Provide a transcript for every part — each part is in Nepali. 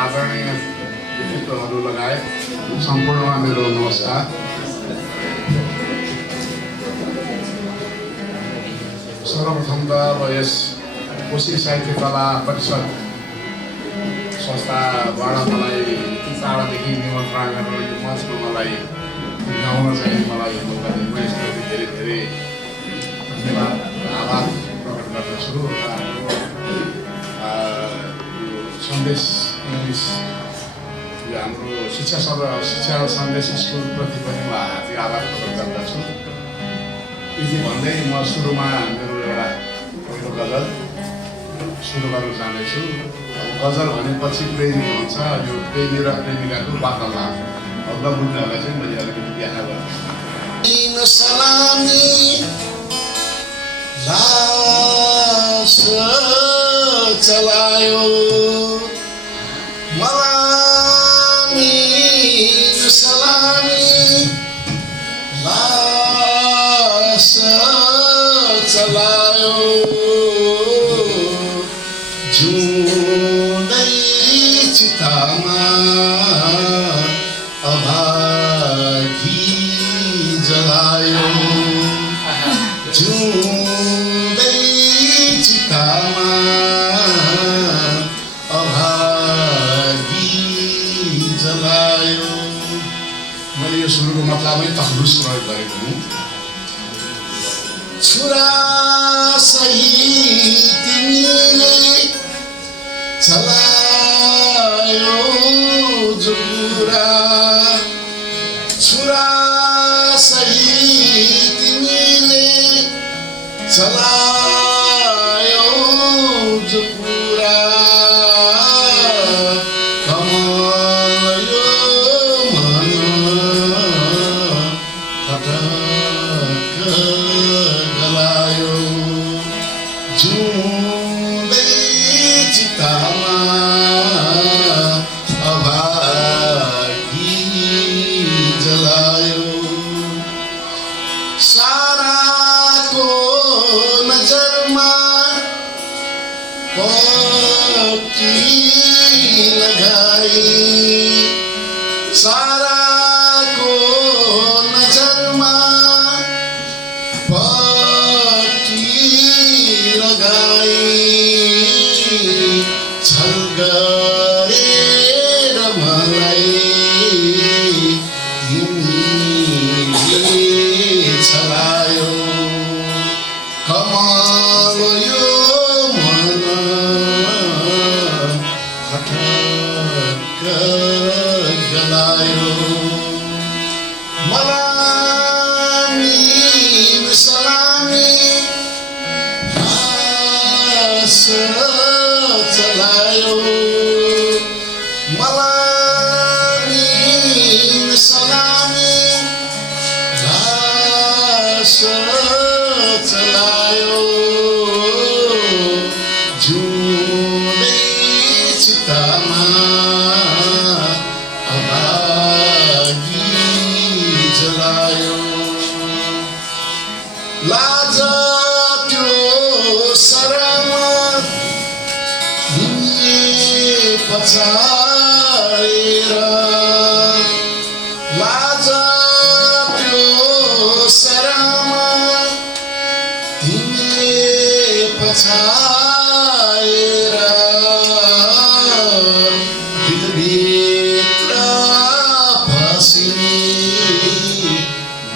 आदरणीय व्यक्तित्वहरू लगायत सम्पूर्णमा मेरो नमस्कार। सर्वप्रथम त अब यस कोशी साहित्य कला परिषद संस्थाबाट मलाई टाढादेखि निमन्त्रणा गरेर यो मञ्चमा मलाई गाउन चाहिँ मलाई मौका दिनु यसको धेरै धेरै धन्यवाद आभार प्रकट गर्दछु। सन्देश इङ्ग्लिस यो हाम्रो शिक्षा सन्देश स्कुलप्रति पनि म हार्दिक आभार प्रकट गर्दछु। यति भन्दै म सुरुमा मेरो एउटा पहिलो गजल सुरु गर्न चाहन्छु। गजल भनेपछि प्रेमी भन्छ, यो प्रेमी र प्रेमिकाको वार्तालाप भक्त बुझ्नलाई चाहिँ मैले अलिकति व्याख्या गर्छु। सलामी लास चलायो मलामी सलामी लास चलायो जुँदै चितामा अभागी जलायो जुँदै चितामा अभागी जलायो। मैले यो सुरुको मतलबै तखलुस प्रयोग गरेको हुँ। छुरा सही तिमीले चलायो जुरा छुरा सही तिमीले चलायो जुरा कमल यो मन खटक गलायो जुँदै चितामा अभागी जलायो। साराको नजरमा पट्टी लगाई साराको नजरमा पट्टी लगाई छल गरेर मलाई तिमीले छलायो कमल यो मन खटक गलायो मलामी सलामी लास चलायो मलामी सलामी लास चलायो जुँदै चितामा अभागी जलायो। लाज त्यो शरम हिँड्ने पछाएर लाज त्यो शरम हिँड्ने पछाएर दिलभित्र फसी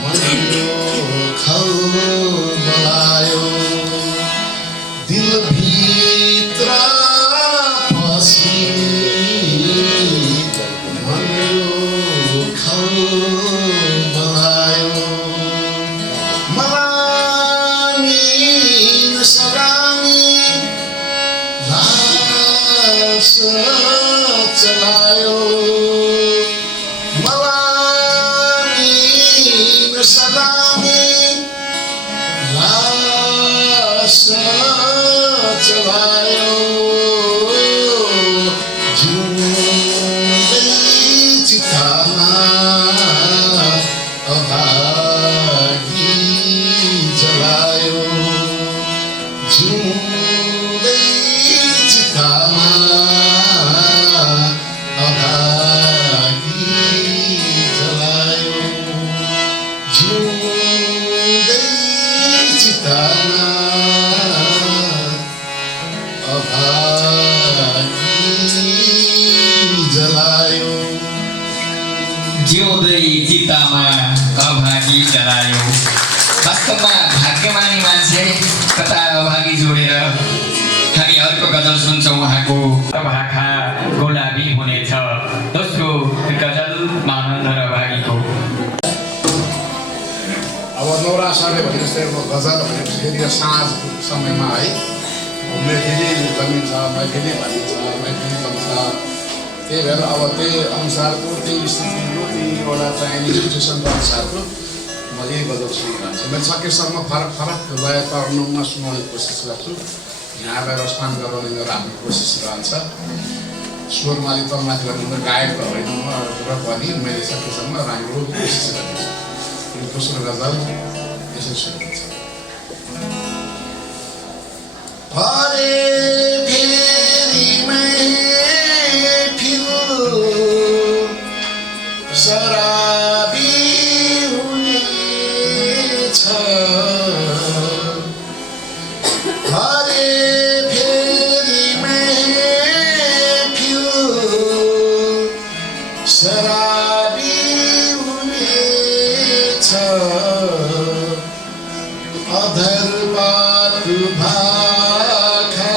मनको खलबलायो दिलभित्र फसी मनको खलबलायो मलामी सलामी लास चलायो मलामी सलामी लास चलायो जुँदै चितामा अभागी जलायो जुँदै चितामा चितामा अभागी जलायो। वास्तवमा भाग्यमानी मान्छे कता अभागी जोडेर हामी अर्को गजल सुन्छौँ उहाँको भाखा गुलाबी हुनेछ। दोस्रो गजल मानन्द र अभागीको। अब नौरासाले भने जस्तै अब गजल भनेपछि फेरि यो साँझ समयमा है मैथिली जमिन्छ, मैथिली भनिन्छ, मैथिली बन्छ। त्यही भएर अब त्यही अनुसारको त्यही स्थितिको त्यहीवटा चाहिने सिचुएसनको अनुसारको म यही गजल सुनिरहन्छु। मैले सकेसम्म फरक फरक लय तर्नुमा सुनाउने कोसिस गर्छु। यहाँलाई रसपान गराउने मेरो आफ्नो कोसिस रहन्छ। स्वरमाली तलमाथि गर्ने मेरो गायक त होइन म, र पनि मैले सकेसम्म राम्रो कोसिस गरेको छु। यो दोस्रो गजल यसरी सुनिन्छ। हरे फेरि महफिल शराबी हुनेछ। हरे फेरि महफिल शराबी हुनेछ। अधर्मात भाखा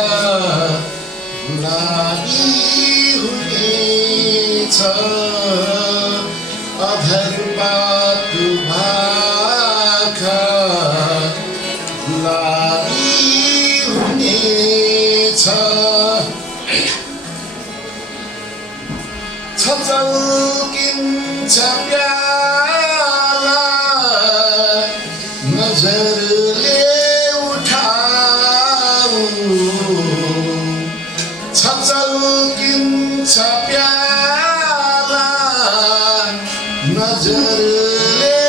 गुलाबी हुनेछ। अधर्मात भाखा गुलाबी हुनेछ। छचल्किन्छ प्याला नजरले उठाऊ। छचल्किन्छ प्याला नजरले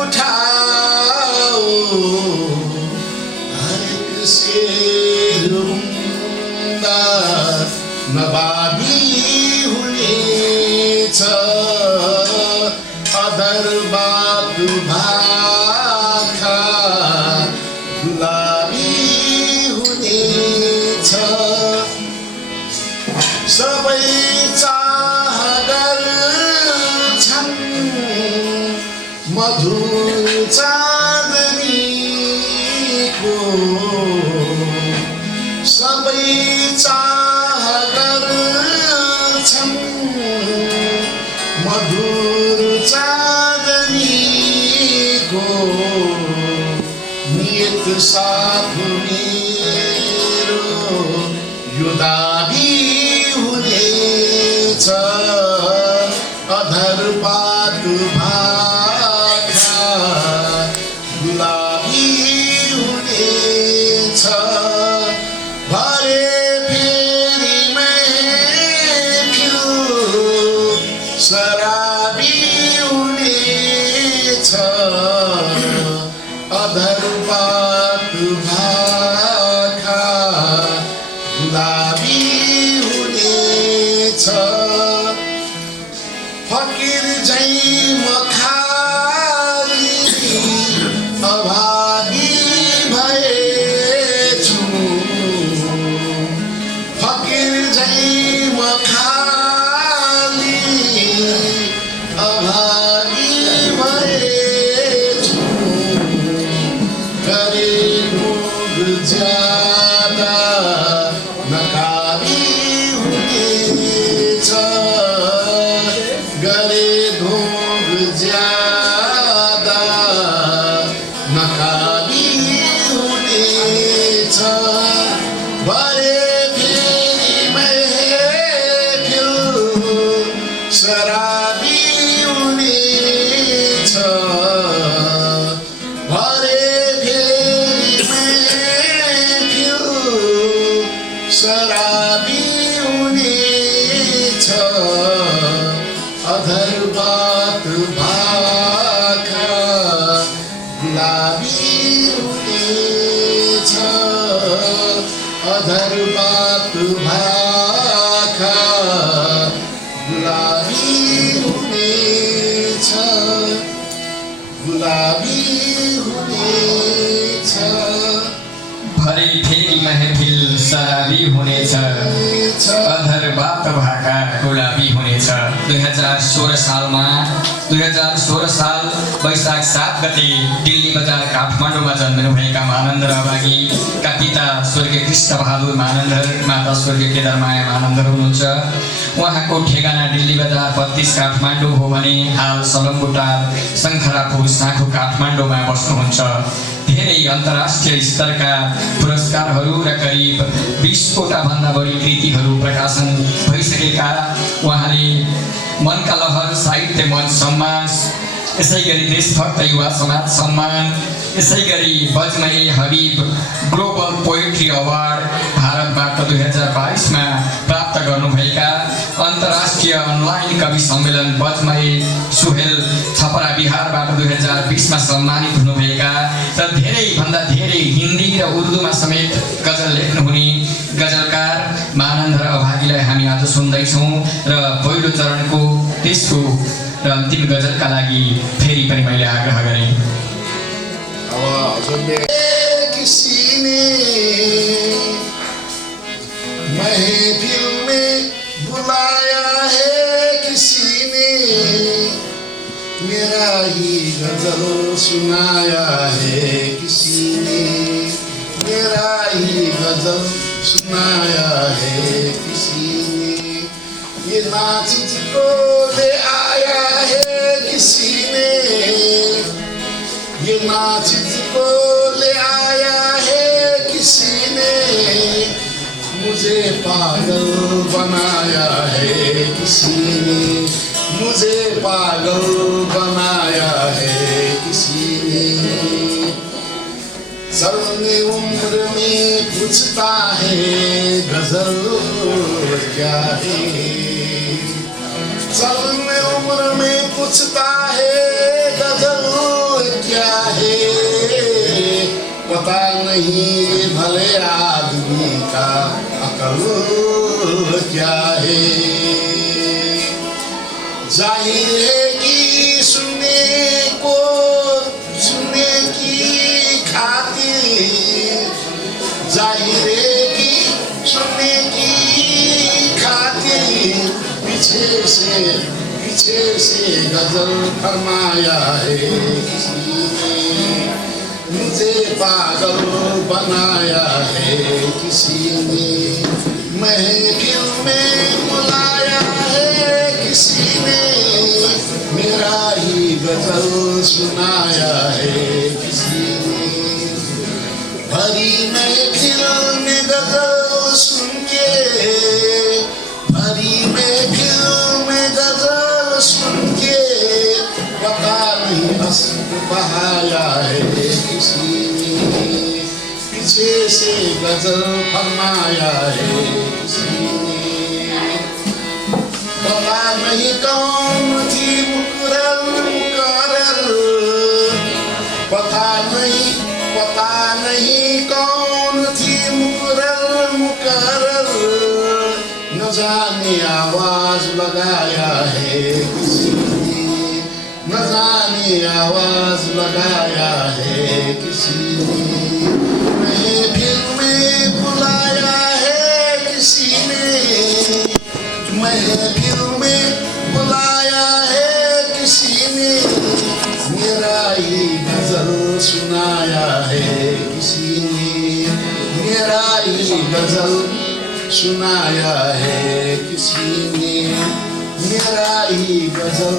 उठाऊ। हरेक शेर हुँदा नबाबी हुनेछ। अधर्मात भाखा गुलाबी हुनेछ। सबै चाह गर्छन् मधुर चाँदनीको। सबै चाह गर्छन् मधुर चाँदनीको। नियत साथ मेरो यो दाबी हुनेछ। अधर्मात भाखा गुलाबी हुनेछ। भरे फेरि महफिल शराबी हुनेछ। अधर्मात भाखा गुलाबी हुनेछ। फकीर झै म खाली अभागी भएछु। फकीर झै म खाली अभागी भएछु। गरे ढोग ज्यादा नकाबी हुनेछ। गरे ढोग ज्यादा नकाबी हुनेछ। भरे फेरि महफिल शराबी हुनेछ। भरे फेरि महफिल शराबी हुनेछ। अधर्मात भाखा गुलाबी हुनेछ। अधर्मात भाखा गुलाबी हुनेछ। गुलाबी हुनेछ। भरे फेरि महफिल शराबी हुनेछ। अधर्मात भाका गुलाबी हुनेछ। 2016 सालमा गते दिल्ली बजार काठमाडौँमा जन्मिनुभएका महानन्द अभागीका पिता स्वर्गीय कृष्ण बहादुर महानन्द, माता स्वर्गीय केदारमाया महानन्द हुनुहुन्छ। उहाँको ठेगाना दिल्ली बजार 32 काठमाडौँ हो भने हाल सलमबुटार शङ्खरापुर साँखु काठमाडौँमा बस्नुहुन्छ। धेरै अन्तर्राष्ट्रिय स्तरका पुरस्कारहरू र करिब 20 वटा भन्दा बढी कृतिहरू प्रकाशन भइसकेका उहाँले मनका लहर साहित्य मञ्च सम्मान, यसै गरी देशभक्त युवा समाज सम्मान, यसै गरी बजमई हबिब ग्लोबल पोएट्री अवार्ड भारतबाट 2022मा प्राप्त गर्नुभएका, अन्तर्राष्ट्रिय अनलाइन कवि सम्मेलन बजमई सुहेल छपरा बिहारबाट 2020मा सम्मानित हुनुभएका र धेरैभन्दा धेरै हिन्दी र उर्दूमा समेत गजल लेख्नुहुने गजलकार महानन्द अभागीलाई हामी आज सुन्दैछौँ र पहिलो चरणको त्यसको र अन्तिम गजलका लागि फेरि पनि मैले आग्रह गरेँ। अब हजुरले किसी ने महफिल में बुलाया है, किसी ने मेरा ही गजल सुनाया है, किसी ने मेरा ही गजल सुनाया है, किसी ने ये नाच को ले आया है, किसी ने ये नाच को ले आया है, किसी ने मुझे पागल बनाया है, किसी ने मुझे पागल बनाया है, किसी ने चलने उम्र में पूछता है गजल क्या है, चलने उम्र में पूछता है गजल क्या है, पता नहीं भले आदमी का अकल क्या है। जाहिर है कि सुनने की खातिर, जाहिर है कि सुनने की खातिर पीछे से गजल फरमाया है, किसी ने मुझे पागल बनाया है, किसी ने महफिल में बुलाया है, किसी ने मेरा ही गजल सुनाया है, किसी ने भरी महफिल में गजल सुन के, भरी महफिल में गजल सुन के पता नहीं अश्क बहाया है, किसी ने पीछे से गजल फरमाया है, किसी ने पता नहीं कौन थी मुकर्रर, पता नहीं कौन थी मुकर्रर, न जाने आवाज लगाया है, किसी ने न जाने आवाज लगाया है, किसी ने महफिल में बुलाया है, किसी ने महफिल में बुलाया है, किसी ने मेरा ही गजल सुनाया है, किसी ने मेरा ही गजल सुनाया है, किसी ने मेरा ही गजल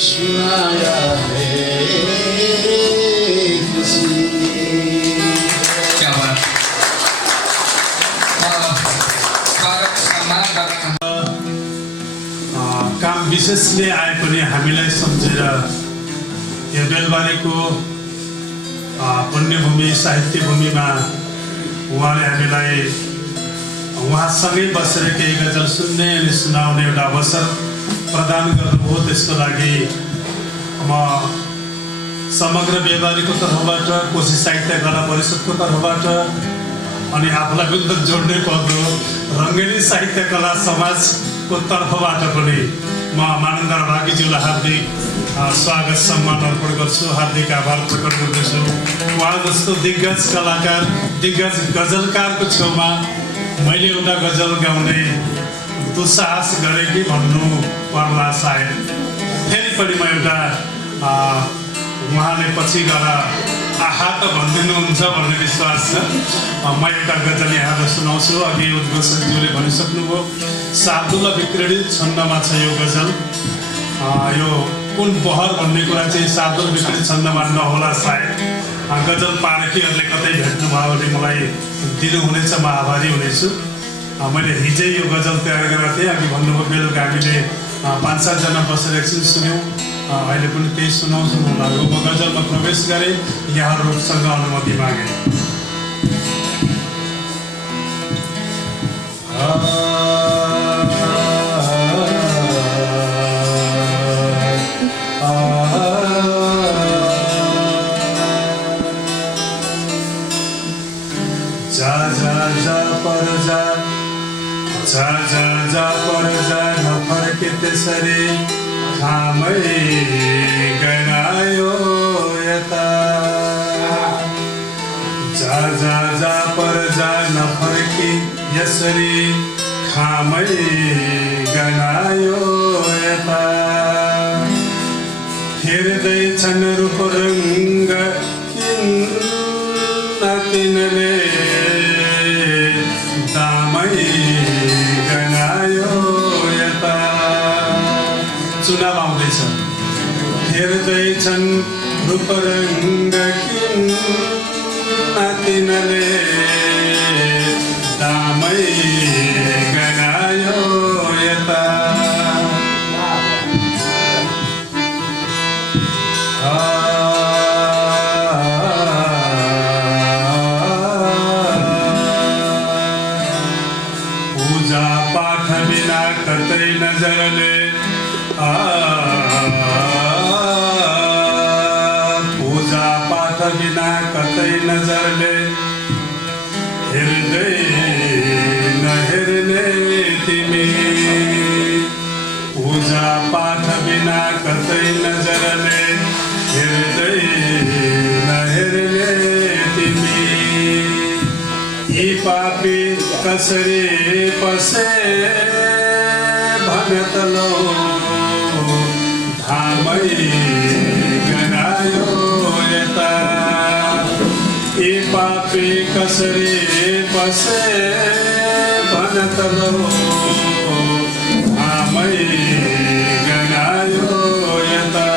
सुनाया है, किसी ने। क्या बात। स्वागत सम्मान गर्न काम विशेषले आए पनि हामीलाई सम्झेर यो बेलबारीको पुण्यभूमि साहित्य भूमिमा उहाँले हामीलाई उहाँसँगै बसेर केही गजल सुन्ने अनि सुनाउने एउटा अवसर प्रदान गर्नुभयो। त्यसको लागि म समग्र बेलबारीको तर्फबाट, कोशी साहित्य कला परिषदको तर्फबाट अनि आफूलाई पनि त जोड्नै पर्दो रङ्गेली साहित्य कला समाजको तर्फबाट पनि म महानन्द अभागीज्यूलाई हार्दिक स्वागत सम्मान अर्पण गर्छु, हार्दिक आभार प्रकट गर्दछु। उहाँ जस्तो दिग्गज कलाकार, दिग्गज गजलकारको छेउमा मैले एउटा गजल गाउने दुस्साहस गरेँ कि भन्नु पर्ला सायद। फेरि पनि म एउटा उहाँले पछि गएर आहा त भनिदिनुहुन्छ भन्ने विश्वास छ। म एउटा गजल यहाँलाई सुनाउँछु। अघि उद्घोषकज्यूले भनिसक्नुभयो शार्दुल विक्रीडित छन्दमा छ यो गजल। यो कुन बहर भन्ने कुरा चाहिँ शार्दुल विक्रीडित छन्दमा नहोला सायद। गजल पारखीहरूले कतै भेट्नुभयो भने मलाई दिनुहुनेछ, म आभारी हुनेछु। मैले हिजै यो गजल तयार गरेको थिएँ। अघि भन्नुभयो बेलुका हामीले 5-7 जना बसेर एकछिन सुन्यौँ। अहिले पनि त्यही सुनाउँछु मलाई। म गजलमा प्रवेश गरेँ, यहाँहरूसँग अनुमति मागेँ। जा पर जा नफर्के त्यसरी खामै गनायो यता। जा पर जा नफर्के यसरी खामै गनायो यता। हेर्दैछन् रूप रङ्ग किन्न तिनले दामै गनायो यता। चुनाव आउँदैछ। हेर्दैछन् रूप रङ्ग किन्न तिनले दामै गनायो यता। पूजा पाठ बिना कतै नजरले पूजा पाठ बिना कतै नजरले हेर्दै नहेर्ने तिमी। पूजा पाठ बिना कतै नजरले हेर्दै नहेर्ने तिमी। यी पापी कसरी पसे भन त लौ धामै गनायो यता। यी पापी कसरी पसे भन त लौ धामै गनायो यता।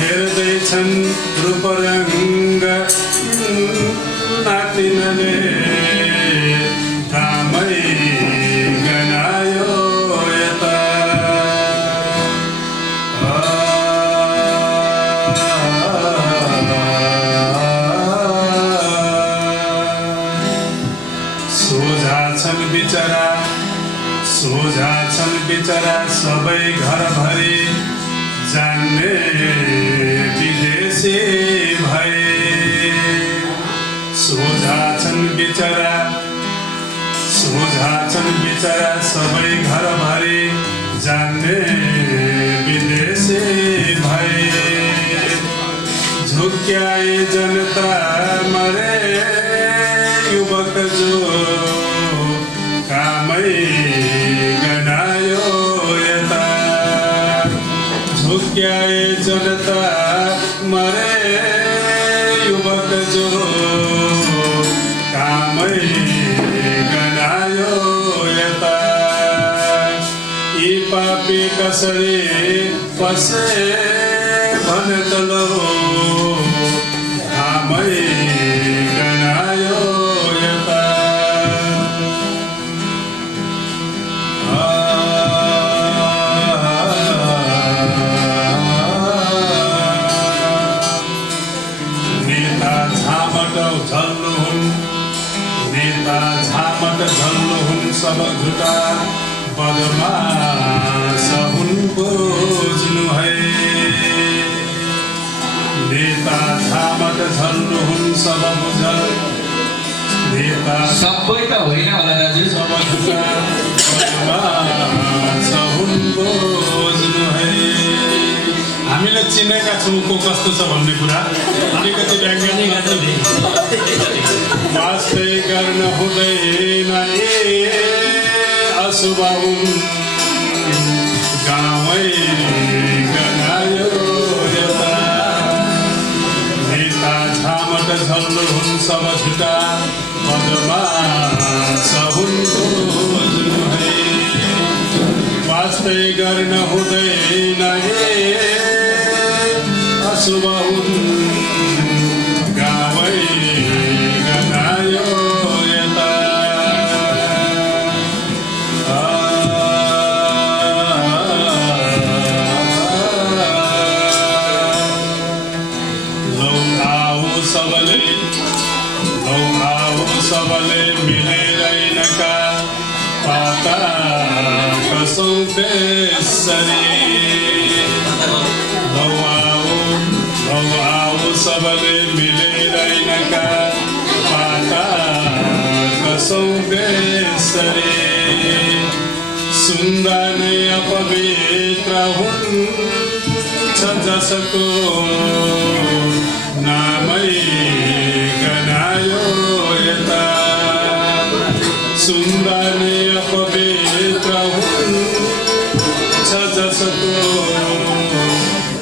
हेर्दैछन् रूप रङ्ग तिनले दामै गनायो यता। सोझा छन् बिचरा सबै घरभरि जान्ने विदेशी भए। सोझा छन् बिचरा सबै घरभरि जान्ने विदेशी भए। झुक्याए जनता मरे युवक जो कामै गनायो यता। झुक्याए जनता मरे युवक जो कामै गनायो यता। यी पापी कसरी पसे भन त लौ धामै गनायो यता। नेता झामट झल्लो हुन् सब झुटा बदमास हुन् बुझ्नु है। नेता झामट झल्लो हुन् सब नेता सबै त होइन होला दाजु। सब झुटा बदमास हुन् बुझ्नु है। हामीले चिनेका छौँ को कस्तो छ भन्ने कुरा अलिकति वास्तै गर्न हुँदैन अशुभ हुन् गाउँै गनायो यता। सब झुटा बदमास हुनको जुन है वास्तै गर्न हुँदैन हे अशुभ हुन् गावै गनायो यता सबले मिलेर इनका पाता कसौँ त्यसरी लौ आऊ सबले मिलेर इनका पाता कसौँ त्यसरी सुन्दा नै अपवित्र हुन्छ जसको नामै गनायो यता सुन्दा नै अपवित्र हुन्छ जसको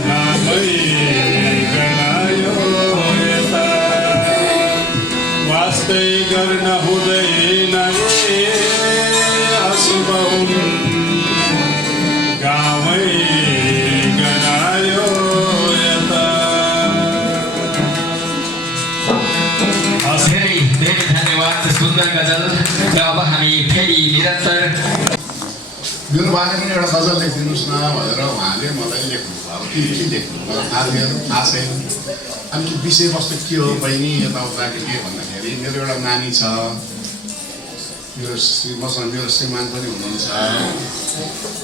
नामै गनायो यता वास्तै गर्न हुँदैन अशुभ हुन् गावै गनायो यता धेरै धेरै धन्यवाद सुन्दर गजल र अब हामी फेरि निरन्तर मेरो बारेमा पनि एउटा गजल लेखिदिनुहोस् न भनेर उहाँले मलाई लेख्नु अब के लेख्नु मलाई थाहा छैन अनि विषयवस्तु के हो बहिनी यताउता के भन्दाखेरि मेरो एउटा नानी छ मसँग मेरो श्रीमान पनि हुनुहुन्छ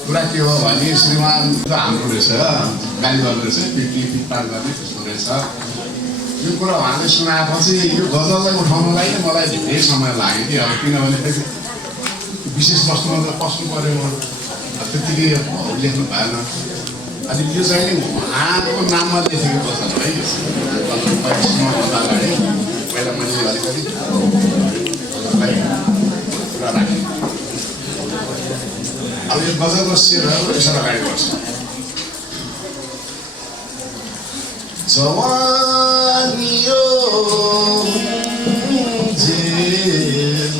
कुरा के हो भने श्रीमान त हाम्रो रहेछ गाली गर्दो रहेछ पिटपाट गर्ने त्यस्तो रहेछ यो कुरा उहाँले सुनाएपछि यो गजललाई उठाउनलाई नै मलाई धेरै समय लाग्यो कि अब किनभने विशेष वस्तुमा त पस्नु पऱ्यो त्यत्तिकै लेख्नु भएन अनि यो चाहिँ नि उहाँको नाममा लेखेको गजल है गजलभन्दा अगाडि पहिला मैले अलिकति कुरा राखेँ अब यो गजलको शेरहरू यसरी अगाडि बढ्छ जवानियो जेल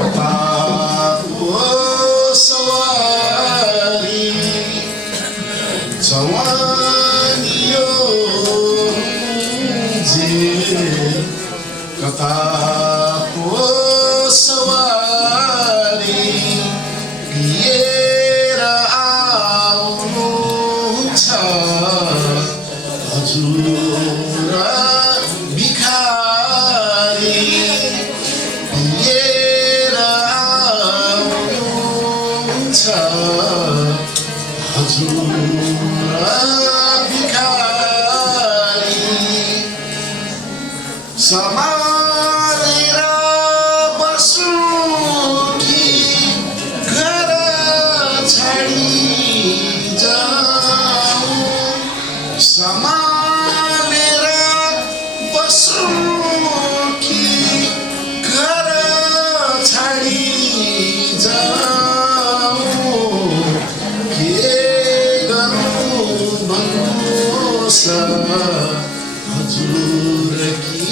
कताको सवारी जवानियो जेल कताको सवारी लिएर आउनुहुन्छ हजुर भिखारी लिएर आउनुहुन्छ हजुर भिखारी सम्हालेर बस्नु कि घर छाडी जाऊ सम्हालेर बस्नु कि घर छाडी जाऊ के गर्नु भन्नुहोस् हजुर कि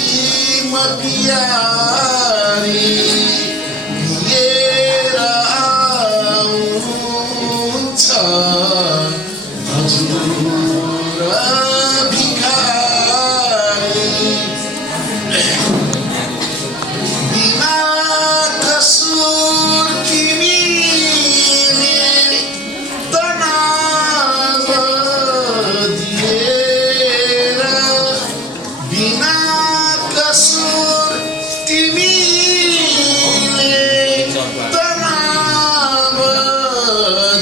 म प्यारी लिएर आउनुहुन्छ हजुर भिखारी बिना कसुर तिमीले तनाव दिएर बिना कसुर तिमीले तनाव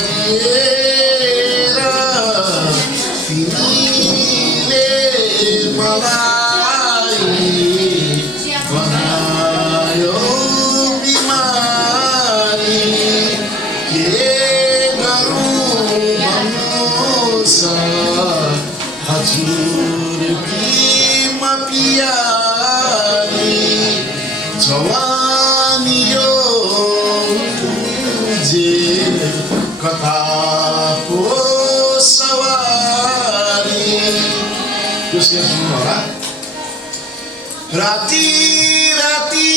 दिएर तिमीले मलाई बनायो बिमारी के गरौँ भन्नुहोस् हजुर कि म प्यारी जवानियो जेल कताको सवारी त्यो शेर सुन्नु होला राती राती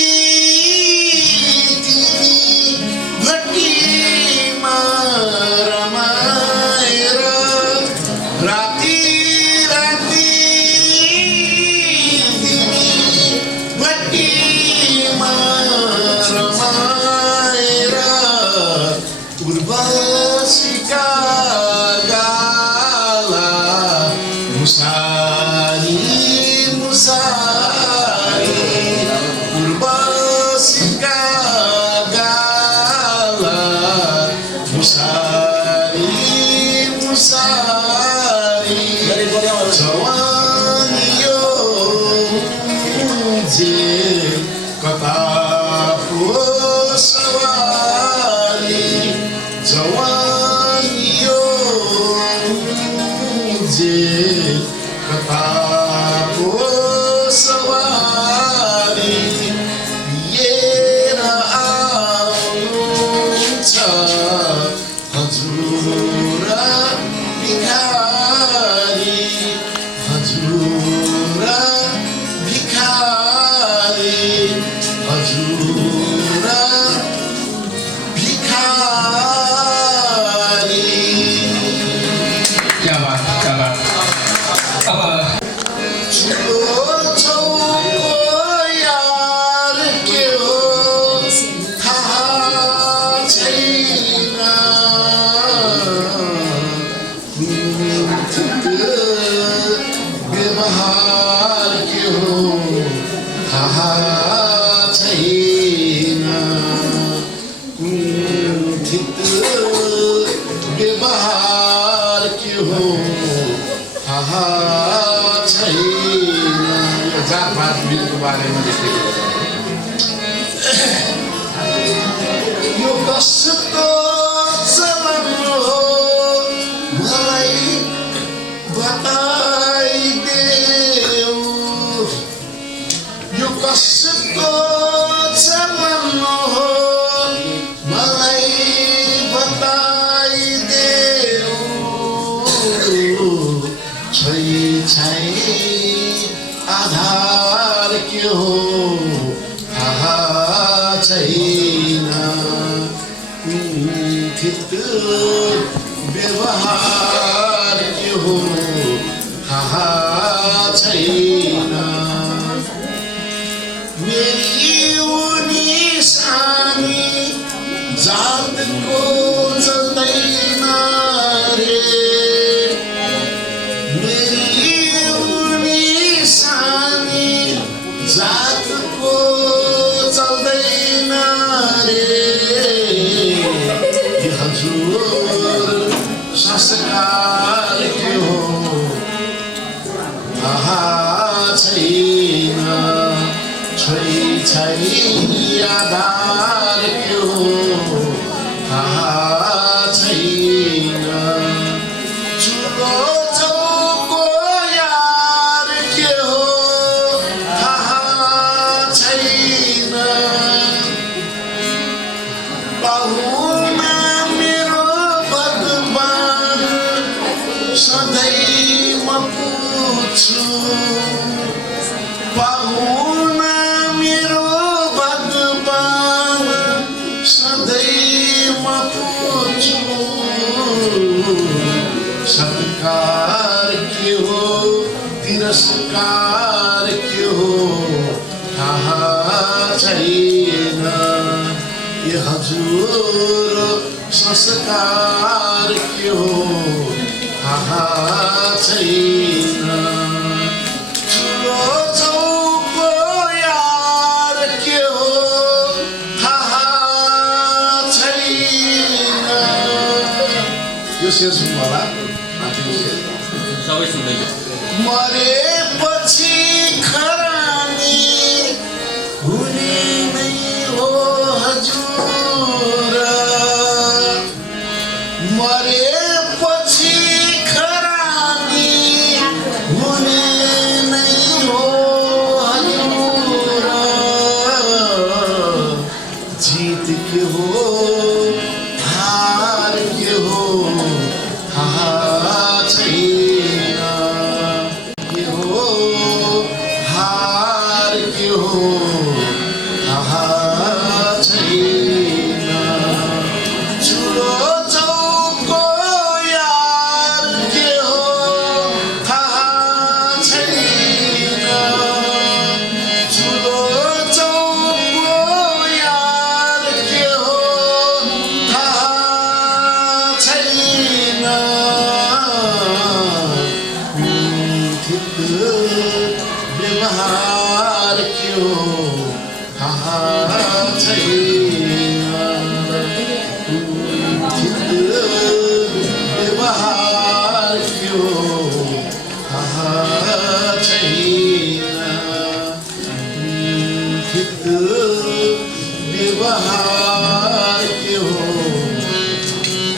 तिमी भट्टीमा रमाएर राती राती तिमी भट्टीमा रमाएर उर्वशीका गाला मुसारी मुसारी उर्वशीका गाला मुसारी मुसारी जवानी यो जे कता पो सवारी जवानी यो जे कता पो सवारी लिएर आउनुहुन्छ हजुर भिखारी हजुर भिखारी हजुर भिखारी क्या बात अब ठुलो छौको यार के हो थाहा छैन व्यवहार के हो थाहा छैन कुण्ठित व्यवहार के हो थाहा छैन। यो जातपात बिलको बारेमा लेखेको छ। यो कस्तो चलन हो मलाई बताइदेऊ यो कस्तो चलन हो मलाई बताइदेऊ छै आधार के हो थाहा छैन कुण्ठित व्यवहार के हो थाहा छैन मेरी उनी सानी जातको चल्दैन रे मेरी उनी सानी जातको चल्दैन रे हजुर संस्कार के हो थाहा छैन छै आधार के हो थाहा छैन चुलो चौको यार के हो थाहा छैन पाहुना मेरो भगवान सधैँ म पुछु पाहुना मेरो भगवान सधैँ म पुछु सत्कार के हो तिरस्कार के हो थाहा छैन ये हजुर संस्कार के हो थाहा छैन ठुलो चौको यार के हो थाहा छैन यो शेर सुन्नु होला सबै सुन्दैछ मरेपछि खरानी हुने नै हो हजुर मरेपछि खरानी हुने नै हो हजुर जीत के हो हार के हो थाहा छैन के हो हार व्यवहार के हो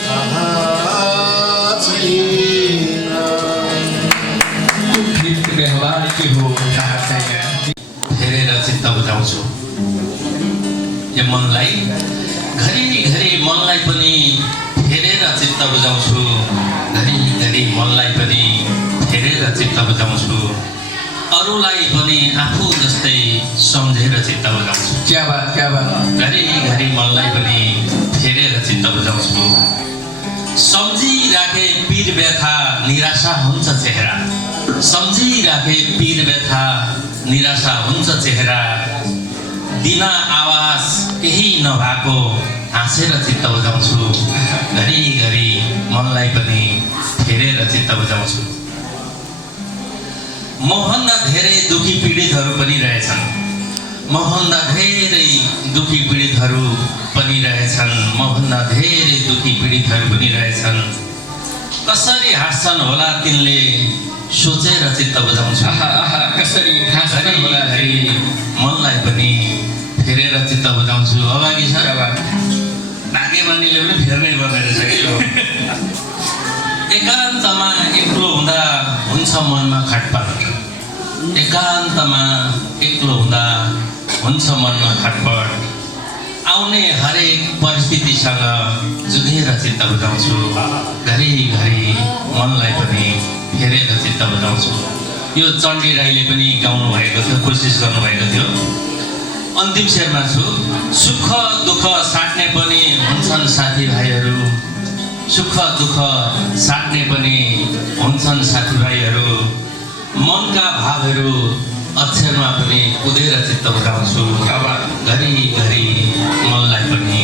थाहा छैन। कुकृत व्यवहार के हो थाहा छैन। फेरेर चित्त बुझाउँछु यो मनलाई, घरिघरि मनलाई पनि फेरेर चित्त बुझाउँछु, घरिघरि मनलाई पनि फेरेर चित्त बुझाउँछु, अरूलाई पनि आफू जस्तै सम्झेर चित्त बुझाउँछु। क्या बात, क्या बात। घरिघरि मनलाई पनि फेरेर चित्त बुझाउँछु, सम्झिराखे पीर व्यथा निराशा हुन्छ चेहरा, सम्झिराखे पीर व्यथा निराशा हुन्छ चेहरा, दिन आवाज केही नभएको हाँसेर चित्त बुझाउँछु, घरिघरि मनलाई पनि फेरेर चित्त बुझाउँछु। मभन्दा धेरै दुखी पीडितहरू पनि रहेछन्, मभन्दा धेरै दुखी पीडितहरू पनि रहेछन्, मभन्दा धेरै दुखी पीडितहरू पनि रहेछन्। कसरी हाँस्छन् होला तिनले सोचेर चित्त बुझाउँछु, कसरी हाँस्छन् होला घरि मनलाई पनि फेरेर चित्त बुझाउँछु। अगाडि छ भाग्यमानीले पनि फेर्नै पर्ने रहेछ कि यो। एकान्तमा एक्लो हुँदा हुन्छ मनमा खटपट, एकान्तमा एक्लो हुँदा हुन्छ मनमा खटपट, आउने हरेक परिस्थितिसँग जुझेर चित्त बुझाउँछु, घरिघरि मनलाई पनि फेरेर चित्त बुझाउँछु। यो चण्डी राईले पनि गाउनु भएको थियो, कोसिस गर्नुभएको थियो। अन्तिम शेरमा छु, सुख दुःख साट्ने पनि हुन्छन् साथीभाइहरू, सुख दुःख साट्ने पनि हुन्छन् साथीभाइहरू, मनका भावहरू अक्षरमा पनि कुदेर चित्त बुझाउँछु, घरिघरि मनलाई पनि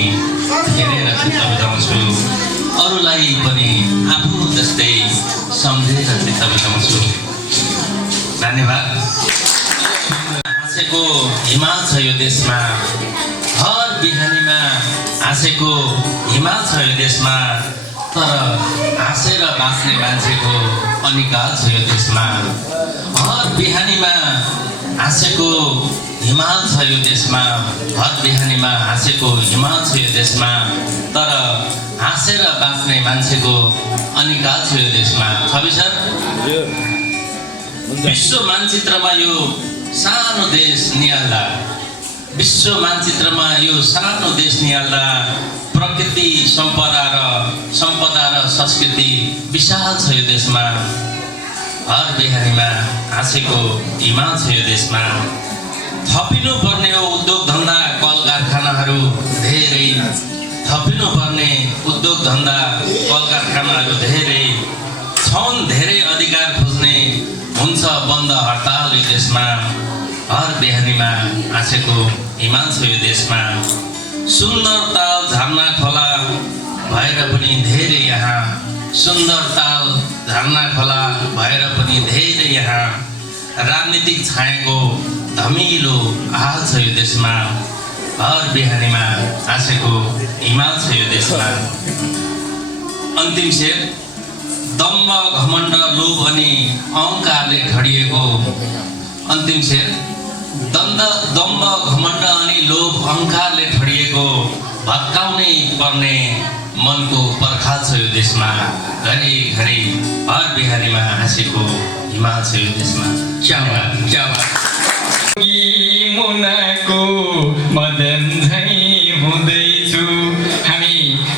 फेरेर चित्त बुझाउँछु, अरूलाई पनि आफू जस्तै सम्झेर चित्त बुझाउँछु। धन्यवाद। हाँसेको हिमाल छ यो देशमा, हर बिहानीमा हाँसेको हिमाल छ यो देशमा, तर हाँसेर बाँच्ने मान्छेको अनिकाल छ यो देशमा। हर बिहानीमा हाँसेको हिमाल छ यो देशमा, हर बिहानीमा हाँसेको हिमाल छ यो देशमा, तर हाँसेर बाँच्ने मान्छेको अनिकाल छ यो देशमा। छवि सर, विश्व मानचित्रमा यो सानो देश निहाल्दा, विश्व मानचित्रमा यो सानो देश निहाल्दा प्रकृति सम्पदा र संस्कृति विशाल छ यो देशमा। हर बिहानीमा हाँसेको हिमाल छ यो देशमा। थपिनु पर्ने हो उद्योग धन्दा कल कारखानाहरू धेरै, थपिनु पर्ने उद्योग धन्दा कल कारखानाहरू धेरै छन्, धेरै अधिकार खोज्ने हुन्छ बन्द हडताल यो देशमा। हर बिहानीमा हाँसेको हिमाल छ यो देशमा। सुन्दर ताल झरना खोला भएर पनि धेरै यहाँ, सुन्दर ताल झरना खोला भएर पनि धेरै यहाँ, राजनीतिक छायाको धमिलो हाल छ यो देशमा। हर बिहानीमा हाँसेको हिमाल छ यो देशमा। अन्तिम शेर, दम्ब घमण्ड लोभ अनि अहङ्कारले ढडिएको, अन्तिम शेर, दम्ब घमण्ड अनि लोभ अहङ्कारले ढडिएको, भत्काउनै पर्ने मनको पर्खाल छ यो देशमा। घरिघरि हर बिहानीमा हाँसेको हिमाल छ यो देशमा। क्या बात, क्या बात। मुनाको मदन झै हुँदैछु। हामी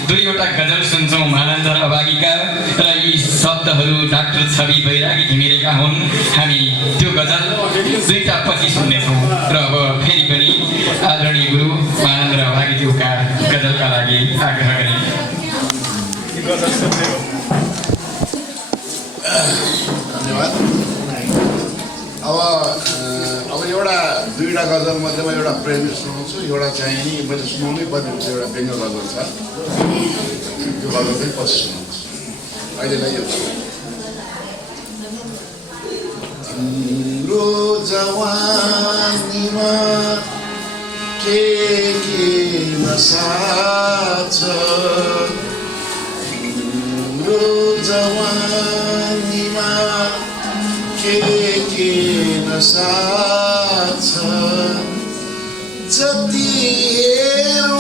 दुईवटा गजल सुन्छौँ मानन्द र अभागीका, र यी शब्दहरू डाक्टर छवि बैरागी घिमिरेका हुन्। हामी त्यो गजल दुईटा पछि सुन्नेछौँ र अब फेरि पनि आदरणीय गुरु मानन्द र अभागीज्यूका गजलका लागि आग्रह गरे। धन्यवाद। अब एउटा दुईवटा गजल मध्येमा एउटा प्रेमी सुनाउँछु, एउटा चाहिँ नि मैले सुनाउनै पर्ने हुन्छ, एउटा व्यङ्ग्य गजल छ, त्यो गजल चाहिँ पछि सुनाउँछु। अहिलेलाई यो तिम्रो जवानीमा के नशा छ, तिम्रो जवानीमा के नशा छ, जति हेरौँ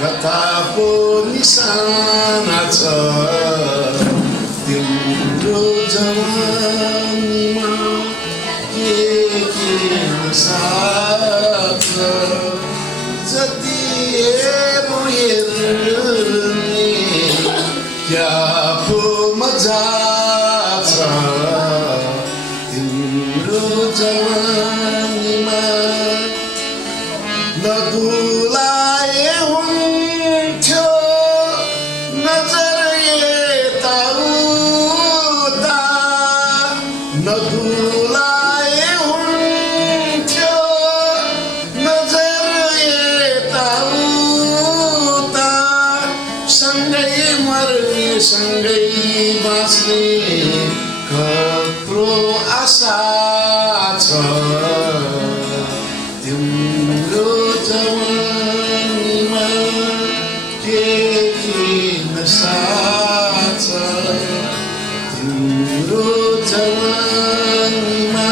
कता पो निशाना छ तिम्रो जवानीमा के नशा छ जति हेर्ने क्या पो मजा छ तिम्रो जवानीमा नदुलाए हुन्थ्यो नजर यताउता नदुलाए हुन्थ्यो नजर यताउता सँगै मर्ने सँगै बाँच्ने कत्रो आशा छ तिम्रो जवानीमा के नशा छ तिम्रो जवानीमा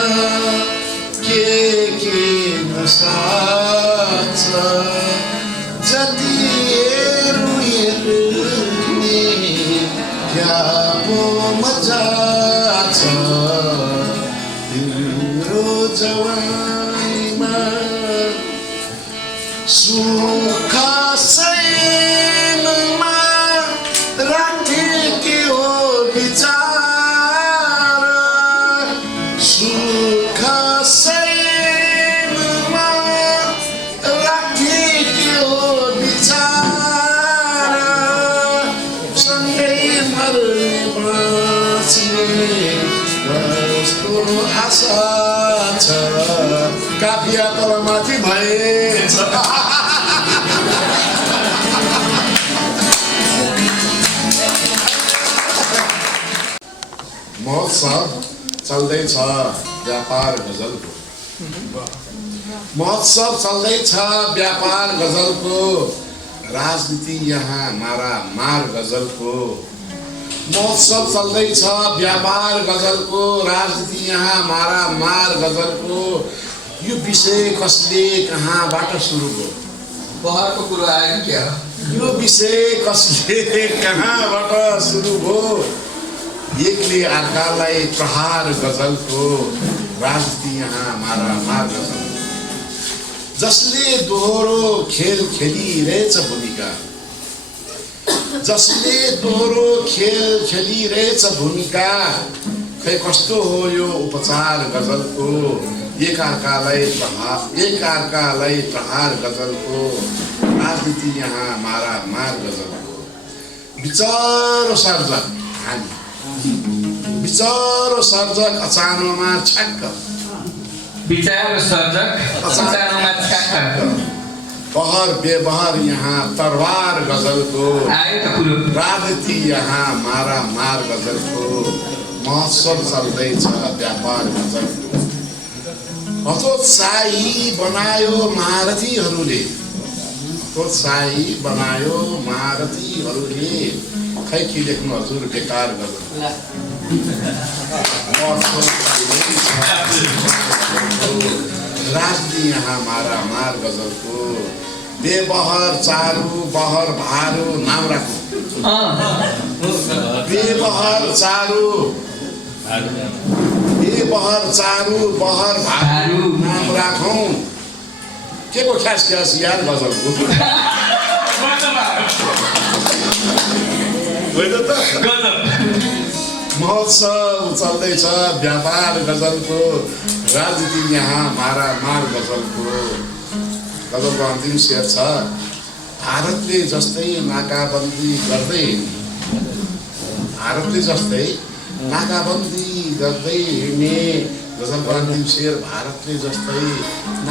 के नशा छ जति हेर्ने क्या पो मजा छ तिम्रो जवानीमा सुख सैनमा राखे के हो विचार सुख सैनमा राखे के हो विचार सँगै मर्ने बाँच्ने कस्तो आशा छ काफिया तलमाथि भएछ महोत्सव चल्दैछ व्यापार गजलको महोत्सव चल्दैछ व्यापार गजलको राजनीति यहाँ मार गजलको महोत्सव चल्दैछ व्यापार गजलको राजनीति यहाँ मार गजलको यो विषय कसले कहाँबाट सुरु भयो बहरको कुरो आयो कि क्या यो विषय कसले कहाँबाट सुरु भयो एकले अर्कालाई प्रहार गजलको राजनीति यहाँ मार गजल जसले दोहोरो खेल खेलिरहेछ भूमिका जसले दोहोरो खेल खेलिरहेछ भूमिका खै कस्तो हो यो उपचार गजलको एकअर्कालाई प्रहार गजलको राजनीति यहाँ मार गजलको विचारो सर्जक अचानोमा छक्क बहर बेबहर यहाँ तरवार गजलको राजनीति यहाँ मार गजलको महोत्सव चल्दैछ व्यापार गजलको हतोत्साही बनायो महारथीहरूले खै के लेख्नु हजुर बेकार गजल राजनीति यहाँ मार गजलको बेबहर चारु बहर भारू नाम राखौँ बेबहर चारु बहर भारू नाम राखौँ के को खास यार गजलको महोत्सव चल्दैछ व्यापार गजलको राजनीति यहाँ मार गजलको अन्तिम शेर छ भारतले जस्तै नाकाबन्दी गर्दै हिँड्ने गजलको अन्तिम शेर भारतले जस्तै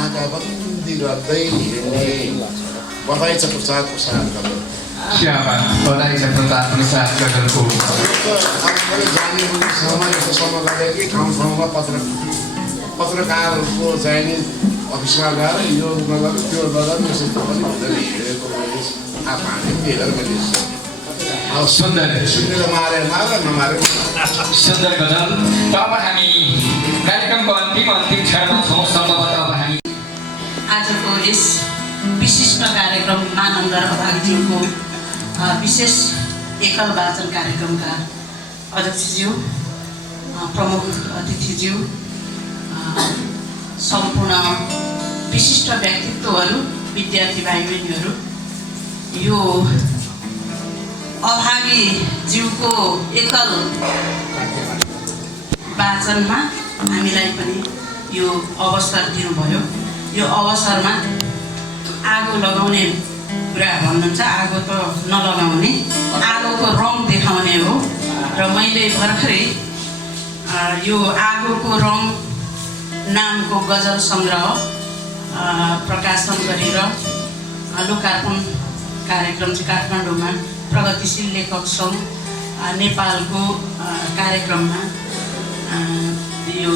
नाकाबन्दी गर्दै हिँड्ने बधाई छ प्रचार प्रसार गजल ठाउँमा पत्रकारको चाहिने अफिसमा गएर यो नगर्नु त्यो नगर्नु यस्तो पनि भनेर हिँडेको मैले थाहा पाएँ हेरेर मैले सुन्दर मारे नमारे सुन्दर गजल। अब हामी कार्यक्रमको अन्तिम क्षणमा छौँ। सम्भवतः अब हामी आजको यस विशिष्ट विशिष्ट कार्यक्रम मानन्दर अभागज्यूको विशेष एकल वाचन कार्यक्रमका अध्यक्षज्यू, प्रमुख अतिथिज्यू, सम्पूर्ण विशिष्ट व्यक्तित्वहरू, विद्यार्थी भाइ बहिनीहरू, यो अभागी जीवको एकल वाचनमा हामीलाई पनि यो अवसर दिनुभयो। यो अवसरमा आगो लगाउने कुरा भन्नुहुन्छ, आगो त नलगाउने, आगोको रङ देखाउने हो। र मैले भर्खरै यो आगोको रङ नामको गजल सङ्ग्रह प्रकाशन गरेर लोकार्पण कार्यक्रम चाहिँ काठमाडौँमा प्रगतिशील लेखक सङ्घ नेपालको कार्यक्रममा यो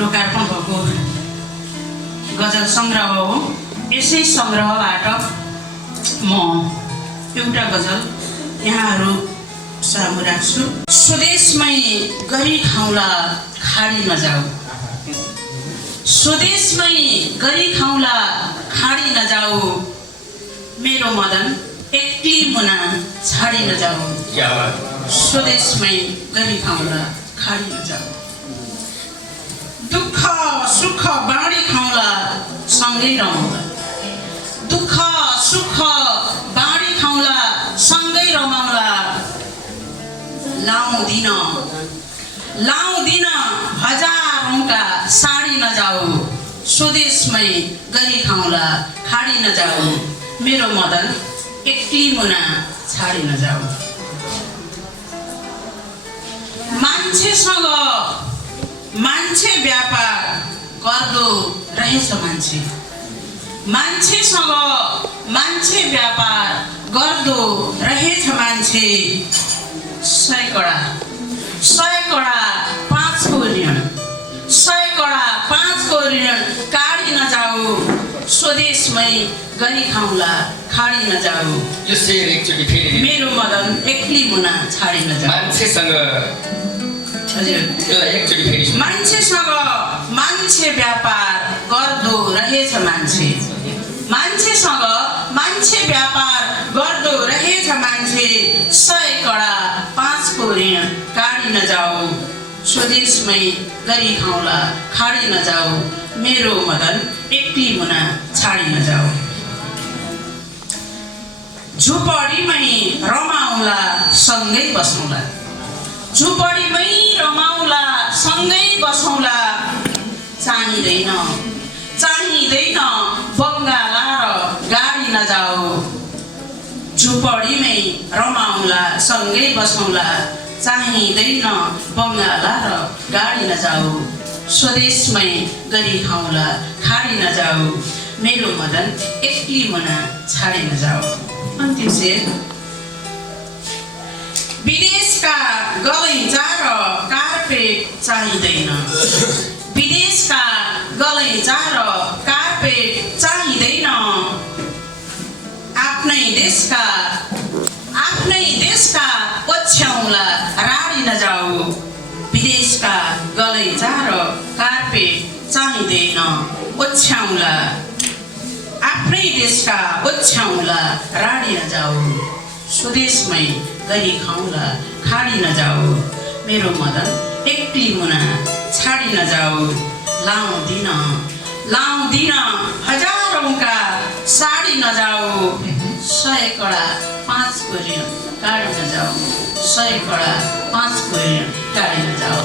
लोकार्पण भएको गजल सङ्ग्रह हो। यसै सङ्ग्रहबाट म एउटा गजल यहाँहरू सामु राख्छु। स्वदेशमै गरी खाउँला खाडी नजाऊ, स्वदेशमै गरी खाउँला खाडी नजाऊ, मेरो मदन एक्लै मुना छाडी नजाऊ, स्वदेशमै गरी खाउँला खाडी नजाऊ, दुःख सुख बाँडी खाउँला सँगै रमाउँला, दुःख सुख बाँडी खाउँला सँगै रमाउँला, लाउँदिन हजारौँका साडी नजाऊ, स्वदेशमै गरी खाउँला खाडी नजाऊ, मेरो मदन एक्लै मुना छाडी नजाऊ। मान्छेसँग मान्छे व्यापार गर्दो रहेछ मान्छे, मान्छेसँग मान्छे व्यापार गर्दो रहेछ मान्छे, सयकडा 5 को ऋण, 5 को ऋण काडी नजाऊ, स्वदेशमै गरी खाउँला खाडी नजाऊ, यो शेर एकचोटि फेरि मेरो मदन एक्लै मुना छाडी नजाऊ। मान्छेसँग हजुर एकचोटि फेरि मान्छेसँग मान्छे व्यापार गर्दो रहेछ मान्छे, मान्छेसँग मान्छे व्यापार गर्दो रहेछ मान्छे, 5 को ऋण काडी नजाऊ, स्वदेशमै गरी खाउँला खाडी नजाऊ, मेरो मदन एक्लै मुना छाडी नजाऊ। झुपडीमै रमाउँला सँगै बसौँला, झुपडीमै रमाउँला सँगै बसौँला, चाहिँदैन बङ्गाला र गाडी नजाऊ, झुपडीमै रमाउँला सँगै बसौँला, चाहिँदैन बङ्गाला र गाडी नजाऊ, स्वदेशमै गरी खाउँला खाडी नजाऊ, मेरो मदन एक्लै मुना छाडी नजाऊ। अन्तिम शेर। विदेशका गलैँचा र कार्पेट चाहिँदैन, विदेशका गलैँचा र कार्पेट चाहिँदैन, आफ्नै देशका ओछ्याउँला राडी नजाऊ, विदेशका गलैँचा र कार्पेट चाहिँदैन, ओछ्याउँला आफ्नै देशका ओछ्याउँला राडी नजाऊ, स्वदेशमै गरी खाउँला खाडी नजाऊ, मेरो मदन एक्लै मुना छाडी नजाऊ, लाउँदिन हजारौँका साडी नजाऊ, 5 को ऋण काडी नजाऊ, 5 को ऋण काडी नजाऊ।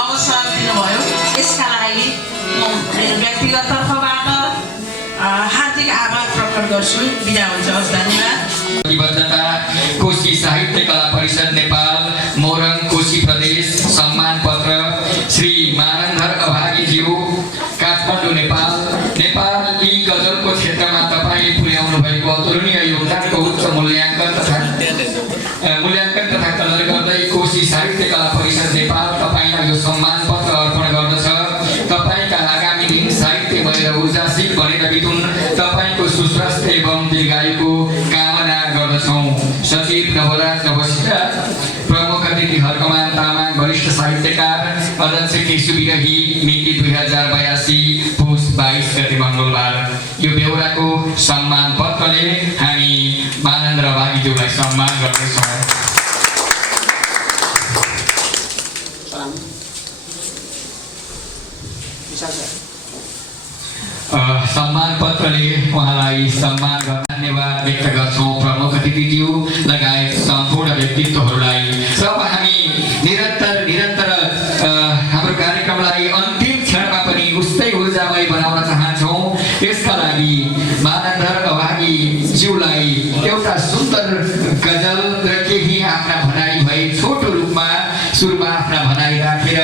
अवसर दिनुभयो, यसका लागि म मेरो व्यक्तिगत तर्फबाट हार्दिक आभार प्रकट गर्छु। बिदा हुन्छ, हस्, धन्यवाद। प्रतिबद्धता कोशी साहित्य कला परिषद नेपाल मोरङ कोशी प्रदेश सम्मान पत्र श्री मानन्दर अभागीज्यू काठमाडौँ नेपाल। नेपाली गजलको क्षेत्रमा तपाईँले पुर्याउनु भएको अतुलनीय योगदानको उच्च मूल्याङ्कन तथा कदर गर्दै कोशी साहित्य कला परिषद नेपाल तपाईँलाई यो सम्मान पत्र अर्पण गर्दछ। तपाईँका आगामी दिन साहित्यमय र ऊर्जाशील बनेर बितुन्, तपाईँको सुस्वास्थ्य एवं दीर्घायुको कामना गर्दछौँ। सचिव नवराज नवसी शिशु विरही मिति 2082 पुस 22 गते मङ्गलबार यो बेहोराको सम्मान पत्रले हामी मानन्द्र बागीज्यूलाई सम्मान गर्दैछौँ। सम्मान पत्रले उहाँलाई सम्मान गर्न धन्यवाद व्यक्त गर्छौँ प्रमुख अतिथिज्यू लगायत सम्पूर्ण व्यक्तित्वहरूलाई। र अब हामी निरन्तर हाम्रो कार्यक्रमलाई अन्तिम क्षणमा पनि उस्तै ऊर्जामय बनाउन चाहन्छौँ। यसका लागि मानन्धर अभागीज्यूलाई एउटा सुन्दर गजल र केही आफ्ना भनाइ भए छोटो रूपमा सुरुमा आफ्ना भनाइ राखेर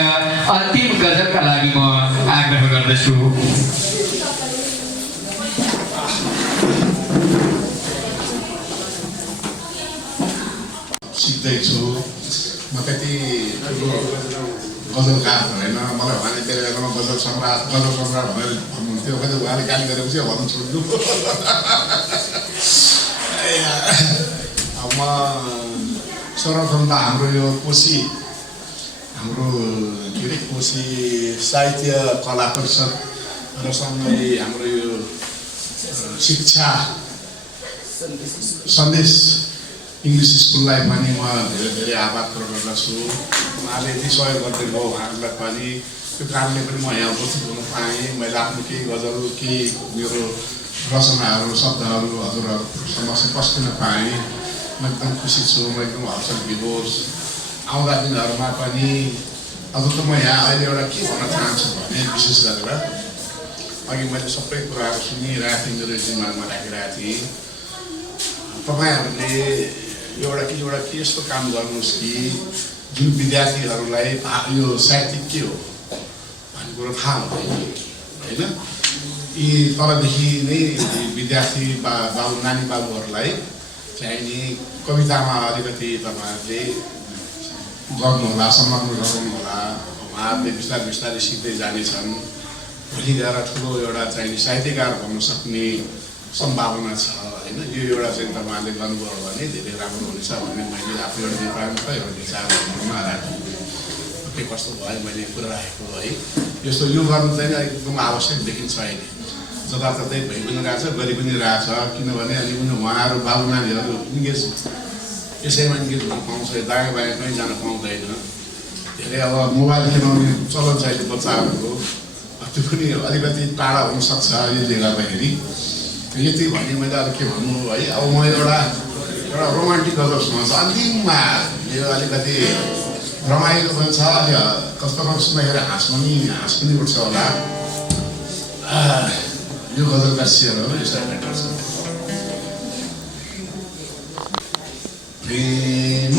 अन्तिम गजलका लागि म आग्रह गर्दछु। सिक्दैछु म त्यति ठुलो गजलकार भएन, मलाई उहाँले बेला बेलामा गजल सम्राट भनेर भन्नुहुन्थ्यो। खै उहाँले गाली गरेपछि भन्नु छोड्नु। म सर्वप्रथम त हाम्रो यो कोशी साहित्य कला परिषद र सँगै हाम्रो यो शिक्षा सन्देश इङ्ग्लिस स्कुललाई पनि म धेरै धेरै आभार प्रकट गर्दछु। उहाँले यति सहयोग गरिदिनु भयो उहाँहरूलाई पनि। त्यो कारणले पनि म यहाँ उपस्थित हुन पाएँ। मैले आफ्नो केही गजल केही मेरो रचनाहरू शब्दहरू हजुरहरू समक्ष पस्किन पाएँ। म एकदम खुसी छु, म एकदम हर्षल विभोज। आउँदा दिनहरूमा पनि अझ त म यहाँ अहिले एउटा के भन्न चाहन्छु भने विशेष गरेर अघि मैले सबै कुराहरू सुनिरहेको थिएँ, मेरो दिमागमा राखिरहेको थिएँ। तपाईँहरूले एउटा के यस्तो काम गर्नुहोस् कि जुन विद्यार्थीहरूलाई यो साहित्यिक के हो भन्ने कुरो थाहा हुँदैन होइन। यी तलदेखि नै विद्यार्थी नानी बाबुहरूलाई चाहिँ नि कवितामा अलिकति तपाईँहरूले गर्नुहोला, संलग्न गराउनुहोला। उहाँहरूले बिस्तारै सिक्दै जानेछन्। भोलि गएर ठुलो एउटा चाहिँ साहित्यकार बन्न सक्ने सम्भावना छ होइन। यो एउटा चाहिँ तपाईँहरूले गर्नुभयो भने धेरै राम्रो हुनेछ भन्ने मैले आफ्नो एउटा नेपालमा एउटा विचार गर्नुमा राखेँ। के कस्तो भयो मैले कुरा राखेको है। यस्तो यो गर्नु चाहिँ एकदम आवश्यक देखिन्छ अहिले। जताततै भइ पनि रहेछ, गरि पनि रहेछ। किनभने अनि उहाँहरू बाबु नानीहरू इङ्गेज यसैमा इङ्गेज हुन पाउँछ, दायाँ बायाँ कहीँ जान पाउँदैन। धेरै अब मोबाइल खेलाउने चलन छ अहिले बच्चाहरूको, त्यो पनि अलिकति टाढा हुनसक्छ यसले गर्दाखेरि। यति भने मैले अरू के भन्नु है। अब म एउटा रोमान्टिक गजल सुनाउँछु अन्तिममा। यो अलिकति रमाइलो पनि छ, अलि कस्तो सुन्दाखेरि हाँस पनि उठ्छ होला। यो गजलका शेरहरू यसरी भेट्छ। प्रेम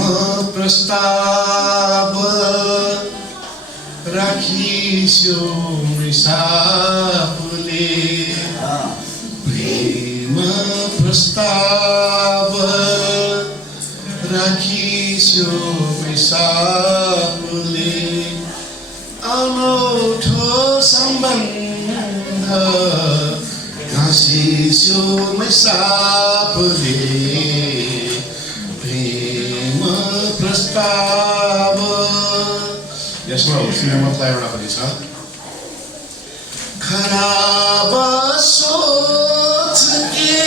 प्रस्ताव राखिस्यो सापुले, प्रेम प्रस्ताव राखिस्यो सापुले, अनौठो सम्बन्ध घाँसिस्यो सापुले, प्रेम प्रस्ताव। यसमा सिनेमालाई एउटा पनि छ। खराब सोच के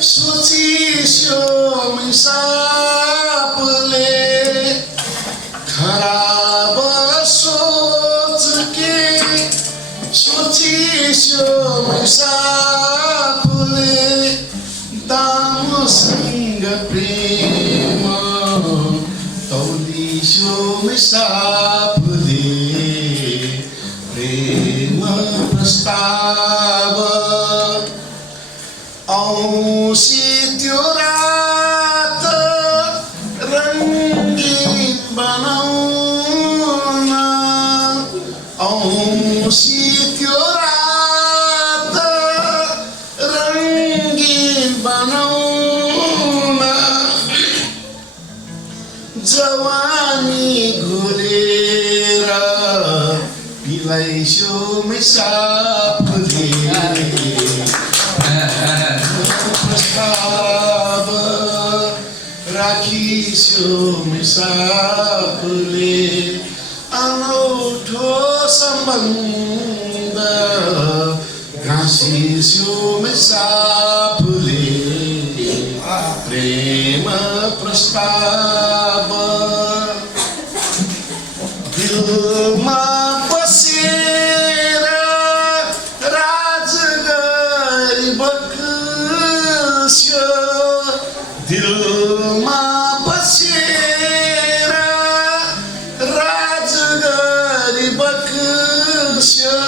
सोचिस्यो सापुले, खराब सोच के सोचिस्यो सापुले, दामसँग प्रेम तौलिस्यो सापुले, प्रेम प्रस्ताव। औँसी त्यो रात रङ्गीन बनाउन, औँसी त्यो रात रङ्गीन बनाउन, जवानी घोलेर पिलाइस्यो सापुले, प्रस्ताव राखिस्यो सापुले, अनौठो सम्बन्ध घाँसिस्यो साफले प्रेम प्रस्ताव दिलमा बसेर राज गरी बक्स्यो दिलमा बसेर राज गरी बक्स्यो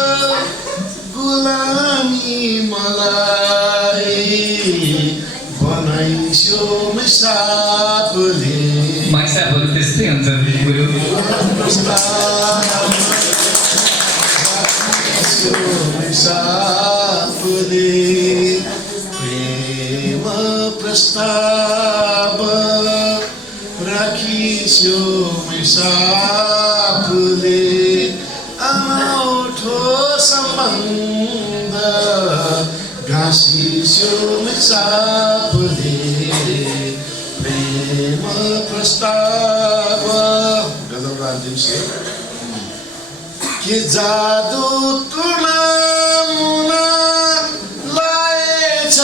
गुलामी मलाई बनाइस्यो सापले माइसाहरू त्यस्तै हुन्छ गुरु सापले प्रेम प्रस्ताव राखिस्यो सापले अनौठो सम्बन्ध घाँसिस्यो सापले प्रेम प्रस्ताव गजलराज दिवसे के जादू तुलना लाएछ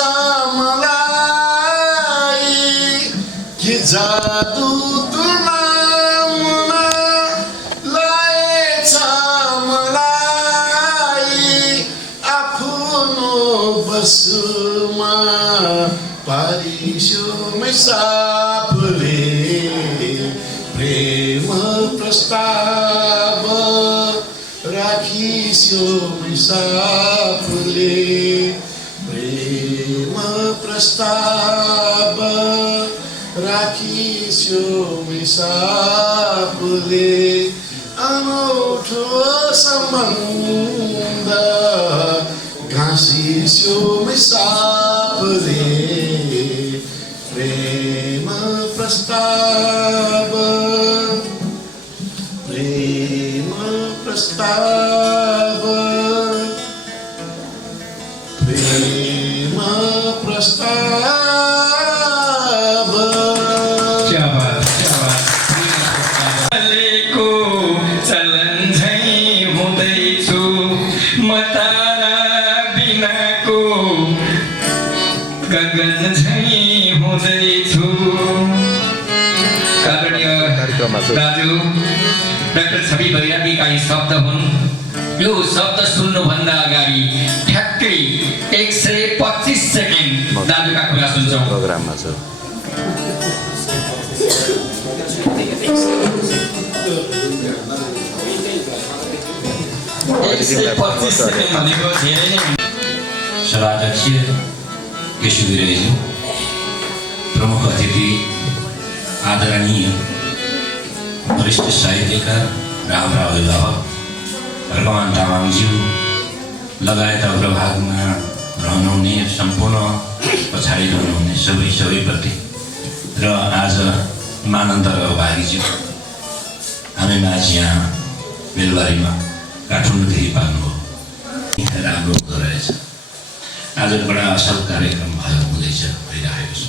मलाई के जादू तुलना लाएछ मलाई आफ्नो बसमा पारिस्यो सापले प्रेम प्रस्ताव राखिस्यो सापले प्रेम प्रस्ताव राखिस्यो सापले अनौठो सम्बन्ध घाँसिस्यो सापले प्रेम प्रस्ताव प्रेम प्रस्ताव प्रेम प्रस्ताव क्या बात चलेको चलन झैँ हुँदैछु म तारा बिनाको गगन झैँ हुँदैछु दाजु डाक्टर छवि बैरागीका यी शब्द हुन् यो शब्द सुन्नुभन्दा अगाडि ठ्याक्कै 125 सेकेन्ड दाजुका कुरा सुन्छौँ प्रोग्राममा छ 125 सेकेन्ड भनेको धेरै नै सभाध्यक्ष केशव विराईज्यू, प्रमुख अतिथि आदरणीय वरिष्ठ साहित्यकार राम्रा अभिभावक भगवान तामाङज्यू लगायत अग्रभागमा रहनुहुने सम्पूर्ण पछाडि रहनुहुने सबैप्रति र आज मानन्द र भागीज्यू हामी माझ यहाँ बेलबारीमा काठमाडौँदेखि पाल्नुभयो राम्रो हुँदो रहेछ। आज बडा असल कार्यक्रम भइरहेको छ।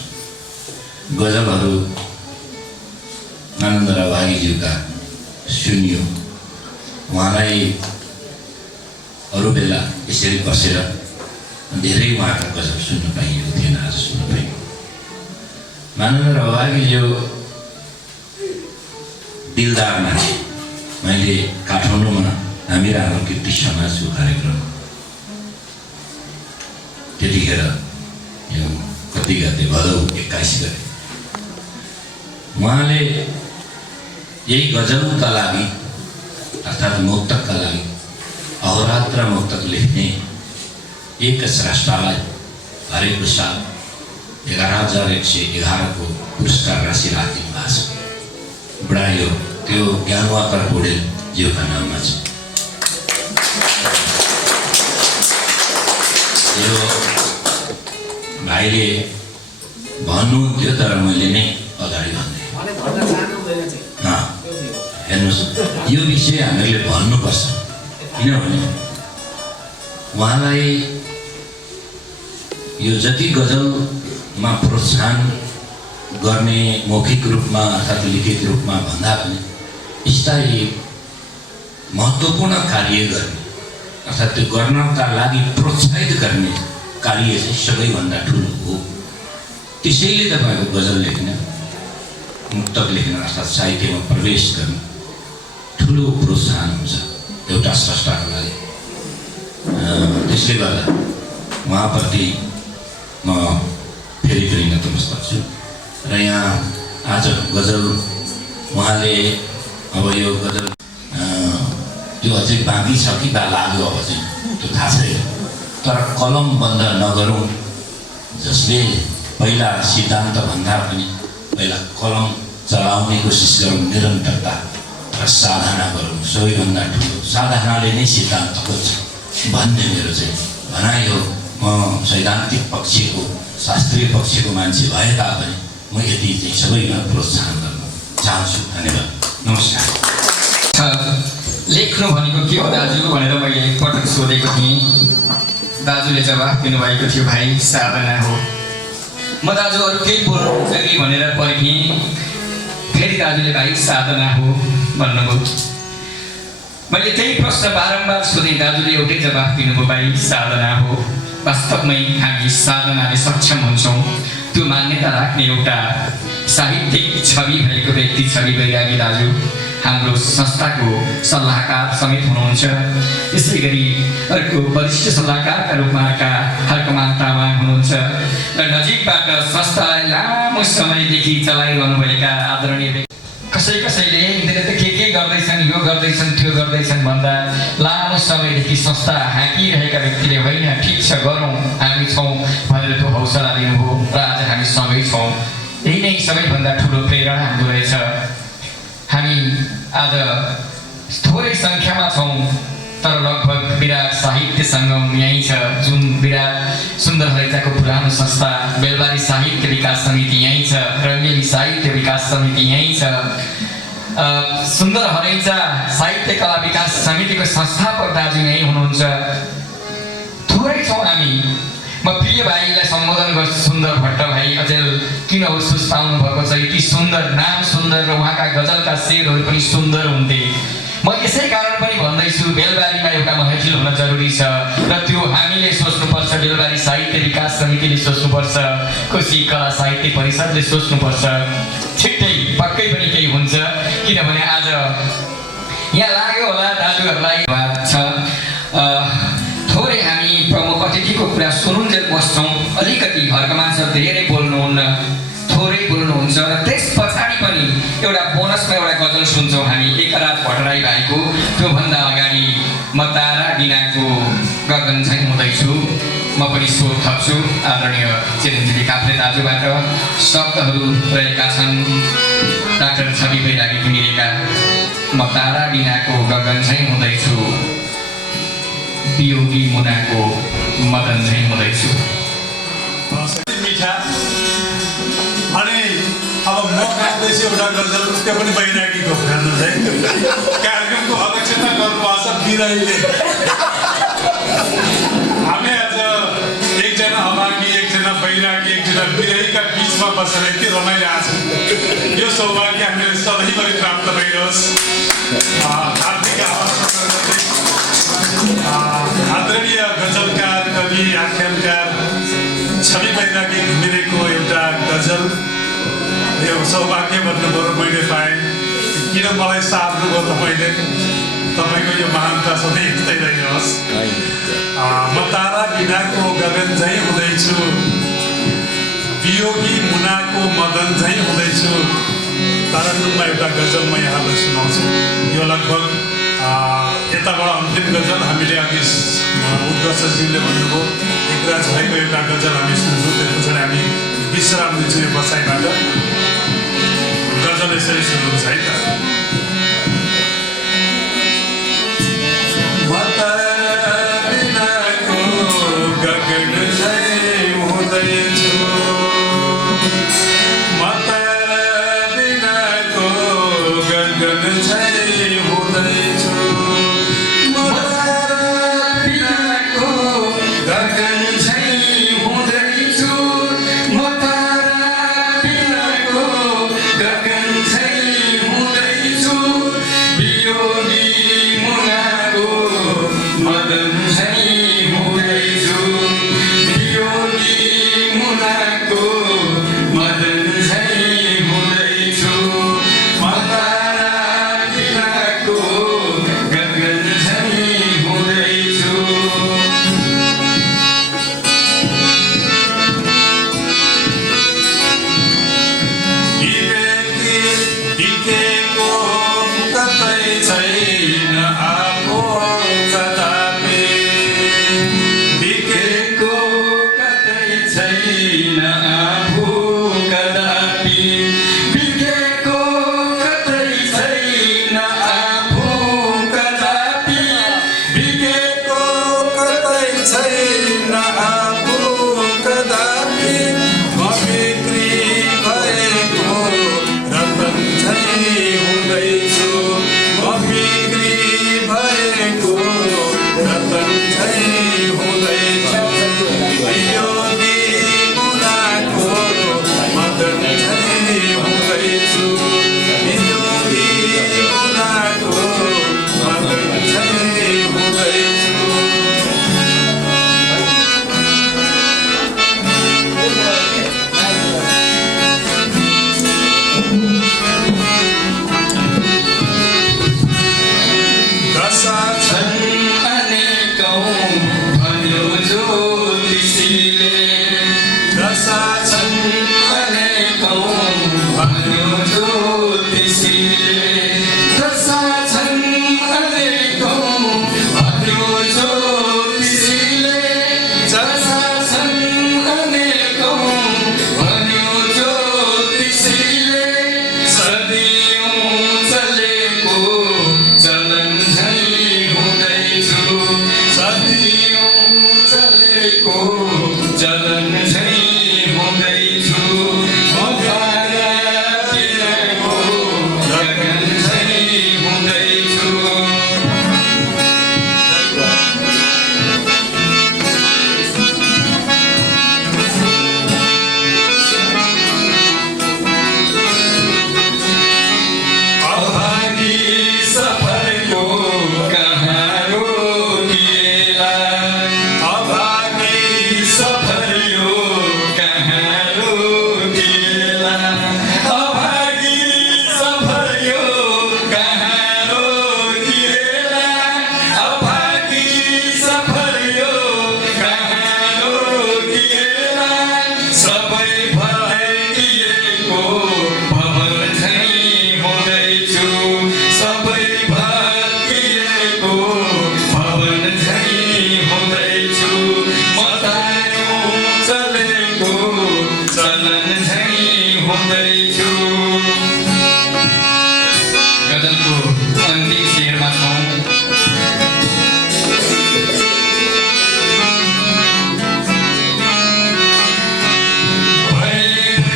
गजलहरू आनन्द र भागीज्यूका सुनियो। उहाँलाई अरू बेला यसरी बसेर धेरै उहाँका गजल सुन्न पाइएको थिएन, आज सुन्न पाइयो। आनन्द र भागीज्यू दिलदार मान्छे। मैले काठमाडौँमा हामी राम्रो कीर्ति समाजको कार्यक्रम त्यतिखेर यो कति गते भदौ 21 गते उहाँले यही गजलका लागि अर्थात् मुक्तकका लागि अहोरात्र मुक्तक लेख्ने एक स्रष्टालाई हरेक साल 11,111 को पुरस्कार राशि राखिदिनु भएको छ। बडा यो त्यो ज्ञानवाकर पौडेल ज्यूका नाममा छ। यो भाइले भन्नुहुन्थ्यो तर मैले नै अगाडि भन्दै हेर्नुहोस्, यो विषय हामीले भन्नुपर्छ। किनभने उहाँलाई यो जति गजलमा प्रोत्साहन गर्ने मौखिक रूपमा अर्थात् लिखित रूपमा भन्दा पनि स्थायी महत्त्वपूर्ण कार्य गर्ने अर्थात् त्यो गर्नका लागि प्रोत्साहित गर्ने कार्य चाहिँ सबैभन्दा ठुलो हो। त्यसैले तपाईँको गजल लेख्न, मुक्तक लेख्न अर्थात् साहित्यमा प्रवेश गर्न ठुलो प्रोत्साहन हुन्छ एउटा स्रष्टाको लागि। त्यसले गर्दा उहाँप्रति म फेरि फेरि नतमस्तक छु। र यहाँ आज गजल उहाँले अब यो गजल त्यो अझै बाँकी छ कि बा लाग्यो अब चाहिँ त्यो थाहा छैन, तर कलम बन्द नगरौँ, जसले पहिला सिद्धान्त भन्दा पनि पहिला कलम चलाउने कोसिस गरौँ, निरन्तरता र साधना गरौँ। सबैभन्दा ठुलो साधनाले नै सिद्धान्त खोज्छ भन्ने मेरो चाहिँ भनाइ हो। म सैद्धान्तिक पक्षको शास्त्रीय पक्षको मान्छे भए तापनि म यति चाहिँ सबैमा प्रोत्साहन गर्न चाहन्छु। धन्यवाद, नमस्कार। लेख्नु भनेको के हो दाजु भनेर मैले एकपटक सोधेको थिएँ। दाजुले जवाफ दिनुभएको थियो, भाइ साधना हो। म दाजु अरू केही बोल्नुहुन्छ कि भनेर पर्खेँ, फेरि दाजुले भाइ साधना हो भन्नुभयो। मैले त्यही प्रश्न बारम्बार सोधेँ, दाजुले एउटै जवाफ दिनुभयो, भाइ साधना हो। वास्तवमै हामी साधनाले सक्षम हुन्छौँ, त्यो मान्यता राख्ने एउटा साहित्यिक छवि भएको व्यक्ति छवि बैरागी दाजु हाम्रो संस्थाको सल्लाहकार समेत हुनुहुन्छ। यसै गरी अर्को वरिष्ठ सल्लाहकारका रूपमा हर्कमान तामाङ हुनुहुन्छ र नजिकबाट संस्थालाई लामो समयदेखि चलाइरहनुभएका आदरणीय व्यक्ति। कसैले यिनीहरूले त के गर्दैछन्, यो गर्दैछन्, त्यो गर्दैछन् भन्दा लामो समयदेखि संस्था हाँकिरहेका व्यक्तिले होइन ठिक छ गरौँ हामी छौँ भनेर त्यो हौसला दिनुभयो र आज हामी सँगै छौँ। यही नै सबैभन्दा ठुलो प्रेरणा हुँदो रहेछ। हामी आज थोरै सङ्ख्यामा छौँ, तर लगभग विराट साहित्य सङ्गम यहीँ छ, जुन विराट सुन्दर हरैचाको पुरानो संस्था बेलबारी साहित्य विकास समिति यहीँ छ, रङ्गेली साहित्य विकास समिति यहीँ छ, सुन्दर हरैचा साहित्य कला विकास समितिको संस्थापक दाजु यहीँ हुनुहुन्छ। थोरै छौँ हामी। म प्रिय भाइलाई सम्बोधन गर्छु, सुन्दर भट्ट भाइ अचेल किन हो सुस्ताउनु भएको छ, यति सुन्दर नाम सुन्दर र उहाँका गजलका शेरहरू पनि सुन्दर हुन्थे। म यसै कारण पनि भन्दैछु बेलबारीमा एउटा महफिल हुन जरुरी छ र त्यो हामीले सोच्नुपर्छ, बेलबारी साहित्य विकास समितिले सोच्नुपर्छ, कोशी कला साहित्य परिषदले सोच्नुपर्छ। छिट्टै पक्कै पनि केही हुन्छ, किनभने आज यहाँ लाग्यो होला दाजुहरूलाई छ। थोरै हामी प्रमुख अतिथिको कुरा सुनुन्जेल बस्छौँ, अलिकति घरका मान्छेहरू धेरै बोल्नुहुन्न, थोरै बोल्नुहुन्छ र त्यस पछाडि पनि एउटा बोनसमा एउटा गजल सुन्छौँ हामी एकराज भट्टराई भाइको। त्योभन्दा अगाडि म तारा बिनाको गगन झैँ हुँदैछु, म पनि स्वर थप्छु। आदरणीय चिरञ्जीवी काफ्रे दाजुबाट शब्दहरू रहेका छन्, डाक्टर छवि बैरागी घिमिरेका। म तारा बिनाको गगन झैँ हुँदैछु, वियोगी मुनाको मदन झैँ हुँदैछु। मिठा अनि अब म गाउँदैछु एउटा गजल, त्यो पनि बैरागीको हेर्नुहोस् है। कार्यक्रमको अध्यक्षता गर्नुभएको छ बिराईले। हामी आज एकजना अभागी, एकजना बैरागी, एकजना बिराईका बिचमा बसेर यति रमाइरहेको छौँ। यो सौभाग्य हामीले सधैँभरि प्राप्त भइरहोस्। हार्दिक आदरणीय गजलकार, कवि, आख्यानकार छवि बैरागी घिमिरेको एउटा गजल, यो सौभाग्य भन्नुभयो मैले पाएँ। किन मलाई सार्नुभयो तपाईँले? तपाईँको यो महानता सधैँ यस्तै रहिरहोस्। म तारा बिनाको गगन झैँ हुँदैछु, वियोगी मुनाको मदन झैँ हुँदैछु। तारानुमा एउटा गजल म यहाँलाई सुनाउँछु। यो लगभग यताबाट अन्तिम गजल हामीले अघि उत्कर्षज्यूले भन्नुभयो एकराज भाइको एउटा गजल हामी सुन्छौँ, त्यस पछाडि हामी विश्राम लिन्छौँ यो बसाइबाट। गजल यसरी सुन्नुहुन्छ है त। गगन झैँ हुँदैछु, म तारा बिनाको गगन झैँ हुँदैछु, म तारा बिनाको गगन झैँ हुँदैछु, म तारा बिनाको गगन झैँ हुँदैछु। मदन झै हुँदैछु वियोगी मुनाको मदन झै हुँदैछु मतारा बिनाको गगन झै हुँदैछु बिकेको कतै छैन आफू कदापि बिकेको कतै छैन आफू कदापि बिकेको कतै छैन आफू कदापि बिकेको कतै छैन आफू कदापि म बिक्री भएको रतन झै हुँदैछु म बिक्री भएको रतन झै हुँदैछु वियोगी मुनाको मदन झै हुँदैछु वियोगी मुनाको मदन झै हुँदैछु दशा छन् अनेकौँ भन्यो ज्योतिषीले दशा छन् अनेकौँ भन्यो ज्योतिषीले दशा छन् अनेकौँ भन्यो ज्योतिषीले दशा छन् अनेकौँ भन्यो ज्योतिषीले सदियौँ चलेको चलन झै हुँदैछु सदियौँ चलेको चलन झै हुँदैछु मतारा बिनाको गगन झै हुँदैछु अभागी सफरको कहाँ रोकिएला अभागी सफर यो कहाँ रोकिएला अभागी सफर यो कहाँ रोकिएला अभागी सफर यो कहाँ रोकिएला सबै भइदिएको भवन झै हुँदैछु सबै भइदिएको भवन झै हुँदैछु मतायो चलेको चलन झै हुँदैछु गजलको अन्तिम शेरमा छौँ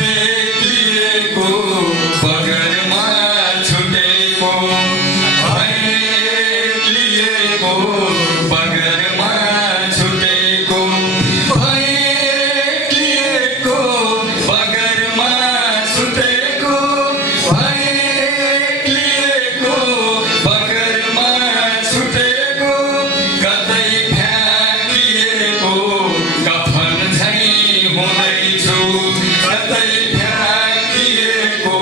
भइदिएको बगरमा छुटेको भइदिएको बगरमा छुटेको भइदिएको बगरमा छुटेको भइदिएको बगरमा छुटेको कतै फ्याँकिएको कफन झै हुँदैछु कतै फ्याँकिएको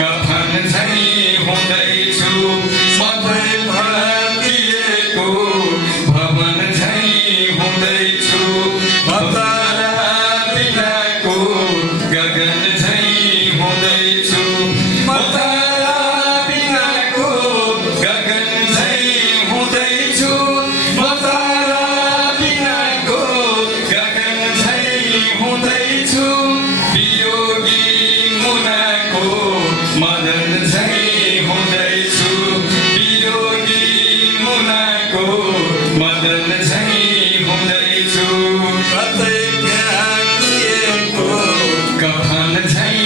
कफन झै हुँदैछु मकै फ्याँकिएको भवन झै हुँदैछु मतारा बिनाको गगन झै हुँदैछु मतारा बिनाको गगन झै हुँदैछु मतारा बिनाको गगन झै हुँदैछु वियोगी मुनाको मदन झै हुँदैछु वियोगी मुनाको मदन झै हुँदैछु कतै फ्याँकिएको कफन झै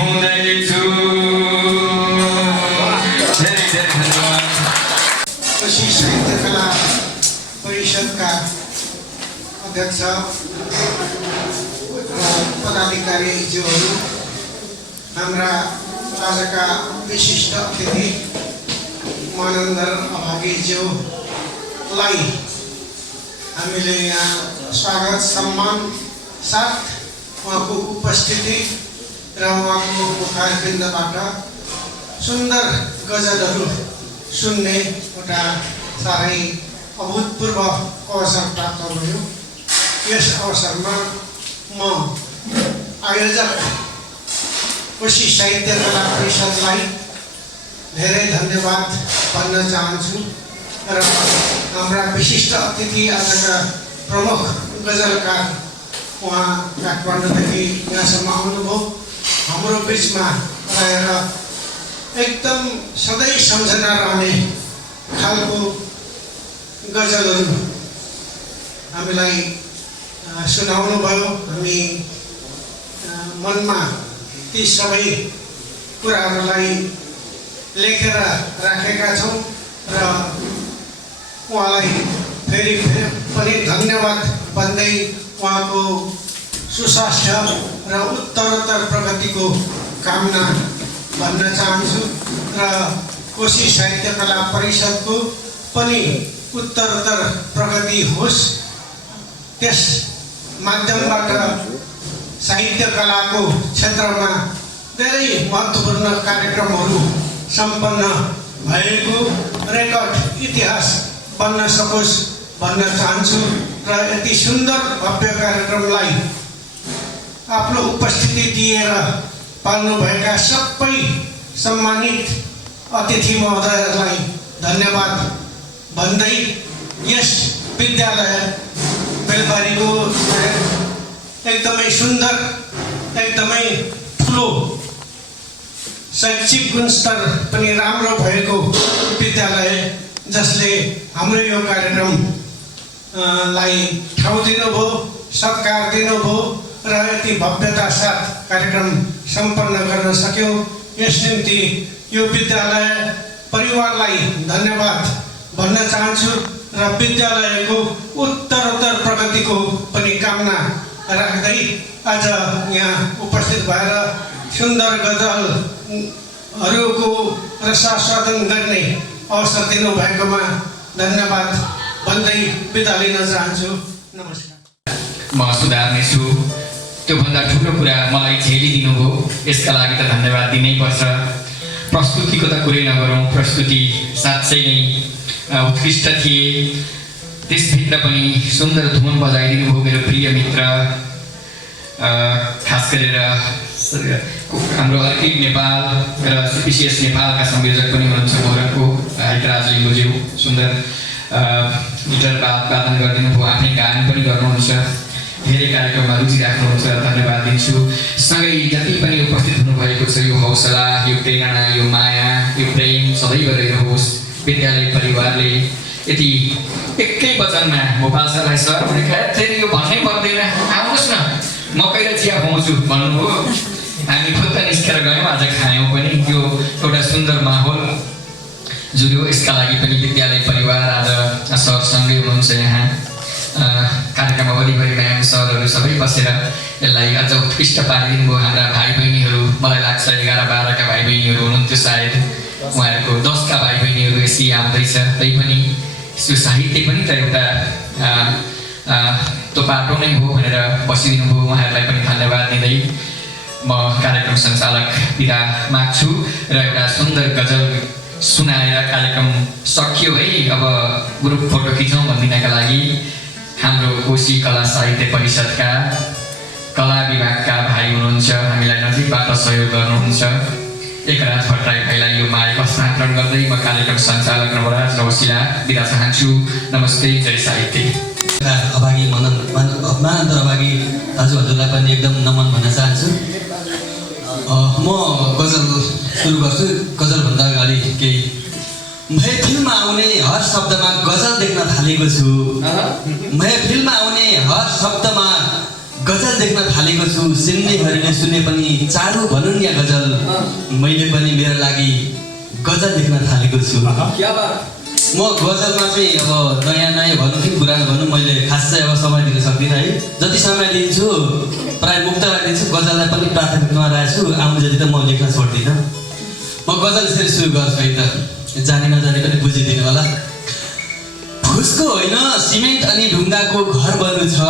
हुँदैछु धेरै धेरै धन्यवाद कृषि साहित्य कला परिषदका अध्यक्ष र पदाधिकारीज्यूहरू हाम्रा आजका विशिष्ट अतिथि मानन्दर अभागीज्यू लाई हामीले यहाँ स्वागत सम्मान साथ उहाँको उपस्थिति र उहाँको मुखारबिन्दबाट सुन्दर गजलहरू सुन्ने एउटा साह्रै अभूतपूर्व अवसर प्राप्त भयो। यस अवसरमा म आयोजक कोशी साहित्य कला परिषदलाई धेरै धन्यवाद भन्न चाहन्छु र हाम्रा विशिष्ट अतिथि आजका प्रमुख गजलकार उहाँ काठमाडौँदेखि यहाँसम्म आउनुभयो। हाम्रो बिचमा रहेर एकदम सधैँ सम्झना रहने खालको गजलहरू हामीलाई सुनाउनु भयो। हामी मनमा ती सबै कुराहरूलाई लेखेर राखेका छौँ र उहाँलाई फेरि पनि धन्यवाद भन्दै उहाँको सुस्वास्थ्य र उत्तरोत्तर प्रगतिको कामना भन्न चाहन्छु र कोशी साहित्य कला परिषदको पनि उत्तरोत्तर प्रगति होस्। त्यस माध्यमबाट साहित्य कलाको क्षेत्रमा धेरै महत्त्वपूर्ण कार्यक्रमहरू सम्पन्न भएको रेकर्ड इतिहास बन्न सकोस् भन्न चाहन्छु र यति सुन्दर भव्य कार्यक्रमलाई आफ्नो उपस्थिति दिएर पाल्नुभएका सबै सम्मानित अतिथि महोदयहरूलाई धन्यवाद भन्दै यस विद्यालय बेलबारीको एकदमै सुन्दर एकदमै ठुलो शैक्षिक गुणस्तर पनि राम्रो भएको विद्यालय जसले हाम्रो यो कार्यक्रमलाई ठाउँ दिनुभयो, सत्कार दिनुभयो र यति भव्यता साथ कार्यक्रम सम्पन्न गर्न सक्यौँ। यस निम्ति यो विद्यालय परिवारलाई धन्यवाद भन्न चाहन्छु र विद्यालयको उत्तरोत्तर प्रगतिको पनि कामना राख्दै आज यहाँ उपस्थित भएर सुन्दर गजलहरूको रसास्वादन गर्ने अवसर दिनुभएकोमा धन्यवाद भन्दै बिदा लिन चाहन्छु। नमस्कार। म सुधार्ने छु। त्योभन्दा ठुलो कुरा मलाई झेलिदिनु भयो, यसका लागि त धन्यवाद दिनै पर्छ। प्रस्तुतिको त कुरै नगरौँ, प्रस्तुति साँच्चै नै उत्कृष्ट थिए। त्यसभित्र पनि सुन्दर धुन बजाइदिनु भयो मेरो प्रिय मित्र, खास गरेर हाम्रो अर्किड नेपाल र सिपिसिएस नेपालका संयोजक पनि हुनुहुन्छ गोरखको हाइटराज लिम्बुज्यू। सुन्दर गिटार वादन गरिदिनु भयो, आफ्नै गान पनि गर्नुहुन्छ, धेरै कार्यक्रममा रुचि राख्नुहुन्छ, धन्यवाद दिन्छु। सँगै जति पनि उपस्थित हुनुभएको छ, यो हौसला, यो प्रेरणा, यो माया, यो प्रेम सदैव रहिरहोस्। विद्यालय परिवारले यति एकै वचनमा भोपाल सरलाई सर भनेका फेरि यो भन्नै पर्दैन, आउनुहोस् न मकै र चिया खुवाउँछु भन्नुभयो। हामी खुद निस्केर गयौँ, आज खायौँ पनि। यो एउटा सुन्दर माहौल जुड्यो। यसका लागि पनि विद्यालय परिवार आज सरसँगै हुनुहुन्छ यहाँ। कार्यक्रममा वरिपरि म्याम सरहरू सबै बसेर यसलाई अझ उत्कृष्ट पारिदिनु भयो। हाम्रा भाइ बहिनीहरू, मलाई लाग्छ 11-12का भाइ बहिनीहरू हुनुहुन्थ्यो सायद, उहाँहरूको 10का भाइ बहिनीहरू यसै आउँदैछ। तैपनि यो साहित्य पनि त एउटा त्यो बाटो नै हो भनेर बसिदिनु भयो। उहाँहरूलाई पनि धन्यवाद दिँदै म कार्यक्रम सञ्चालक बिदा माग्छु र एउटा सुन्दर गजल सुनाएर कार्यक्रम सकियो है। अब ग्रुप फोटो खिचौँ भनिदिनका लागि हाम्रो कोशी कला साहित्य परिषदका कला विभागका भाइ हुनुहुन्छ, हामीलाई नजिकबाट सहयोग गर्नुहुन्छ। एकराज भट्टराई भाइलाई यो माया हस्तान्तरण गर्दै म कार्यक्रम सञ्चालक नवराज रौसिला बिदा चाहन्छु। नमस्ते, जय साहित्य। अभागी मानन्द अभागी दाजुहरूलाई पनि एकदम नमन भन्न चाहन्छु। म गजल सुरु गर्छु। गजलभन्दा अगाडि केही महफिलमा आउने हर शब्दमा गजल देख्न थालेको छु। महफिलमा आउने हर शब्दमा गजल देख्न थालेको छु। सुन्नेहरूले सुने पनि चालु भनौँ या गजल, मैले पनि मेरो लागि गजल देख्न थालेको छु। म गजलमा चाहिँ अब नयाँ भनौँ कि पुरानो भनौँ, मैले खास चाहिँ अब समय दिन सक्दिनँ है। जति समय दिन्छु प्रायः मुक्तलाई दिन्छु, गजललाई पनि प्राथमिकतामा राखेको छु। आउनु जति त म लेख्न छोड्दिनँ। म गजल यसरी सुरु गर्छु है त, जाने नजाने पनि बुझिदिनु होला। फुसको होइन सिमेन्ट अनि ढुङ्गाको घर बन्नु छ,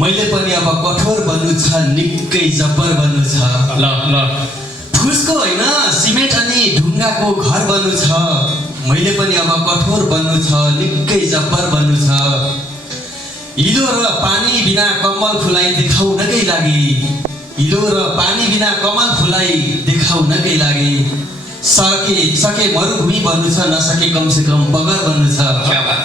मैले पनि अब कठोर बन्नु छ, निकै जब्बर बन्नु छ। ल ल फुसको होइन सिमेन्ट अनि ढुङ्गाको घर बन्नु छ, मैले पनि अब कठोर बन्नु छ, निकै जब्बर बन्नु छ। हिलो र पानी बिना कमल फुलाई देखाउनकै लागि, हिलो र पानी बिना कमल फुलाई देखाउनकै लागि सके मरुभूमि बन्नु छ, नसके कमसे कम बगर बन्नु छ। क्या बात।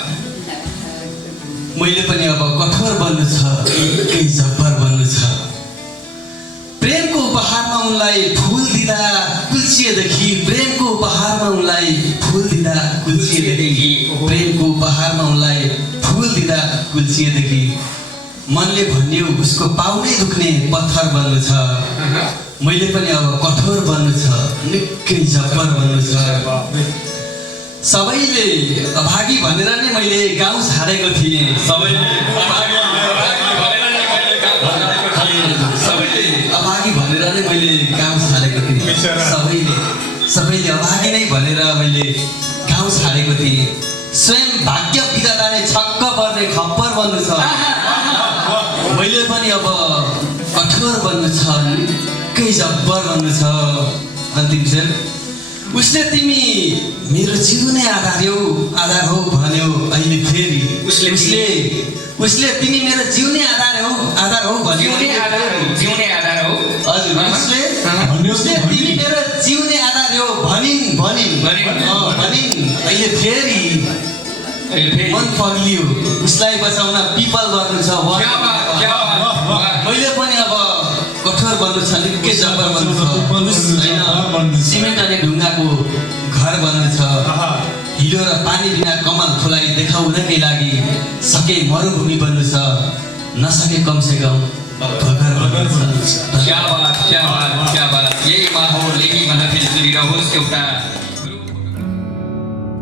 मैले पनि अब कठोर बन्नु छ, निकै जब्बर बन्नु छ। प्रेमको उपहारमा उनलाई फुल दिँदा कुल्चिएदेखि, प्रेमको उपहारमा उनलाई फुल दिँदा कुल्चिएदेखि, प्रेमको उपहारमा उनलाई फुल दिँदा कुल्चिएदेखि मनले भन्यो उसको पाउनै दुख्ने पत्थर बन्नु छ, मैले पनि अब कठोर बन्नु छ, निकै जब्बर बन्नु छ। सबैले अभागी भनेर नै मैले गाउँ छाडेको थिएँ, सबैले अभागी भनेर नै मैले गाउँ छाडेको थिएँ, सबैले अभागी नै भनेर मैले गाउँ छाडेको थिएँ। स्वयं भाग्य विधाता नै छक्क पर्ने खप्पर बन्नु छ, मैले पनि अब कठोर बन्नु छ, निकै जब्बर बन्नु छ। अन्तिम शेर, उसले तिमी मेरो जिउने आधार हो भन्यो अहिले फेरि, उसले तिमी मेरो जिउने आधार हो भन्यो, जिउने आधार हो। हजुर, उसले तिमी मेरो जिउने आधार हो भनिन् अहिले फेरि मन पग्लियो, उसलाई बचाउन पिपल बन्नु छ, मैले पनि अब कठोर बन्नु छ, निकै जब्बर बन्नु छ। होइन सिमेन्ट अनि ढुङ्गाको घर बन्नु छ, हिलो र पानी बिना कमल फुलाई देखाउनकै लागि सके मरुभूमि बन्नु छ, नसके कमसे कम बगर बन्नु छ। क्या बात, क्या बात, क्या बात। यही माहौल, यही महफिल चलिरहोस्। एउटा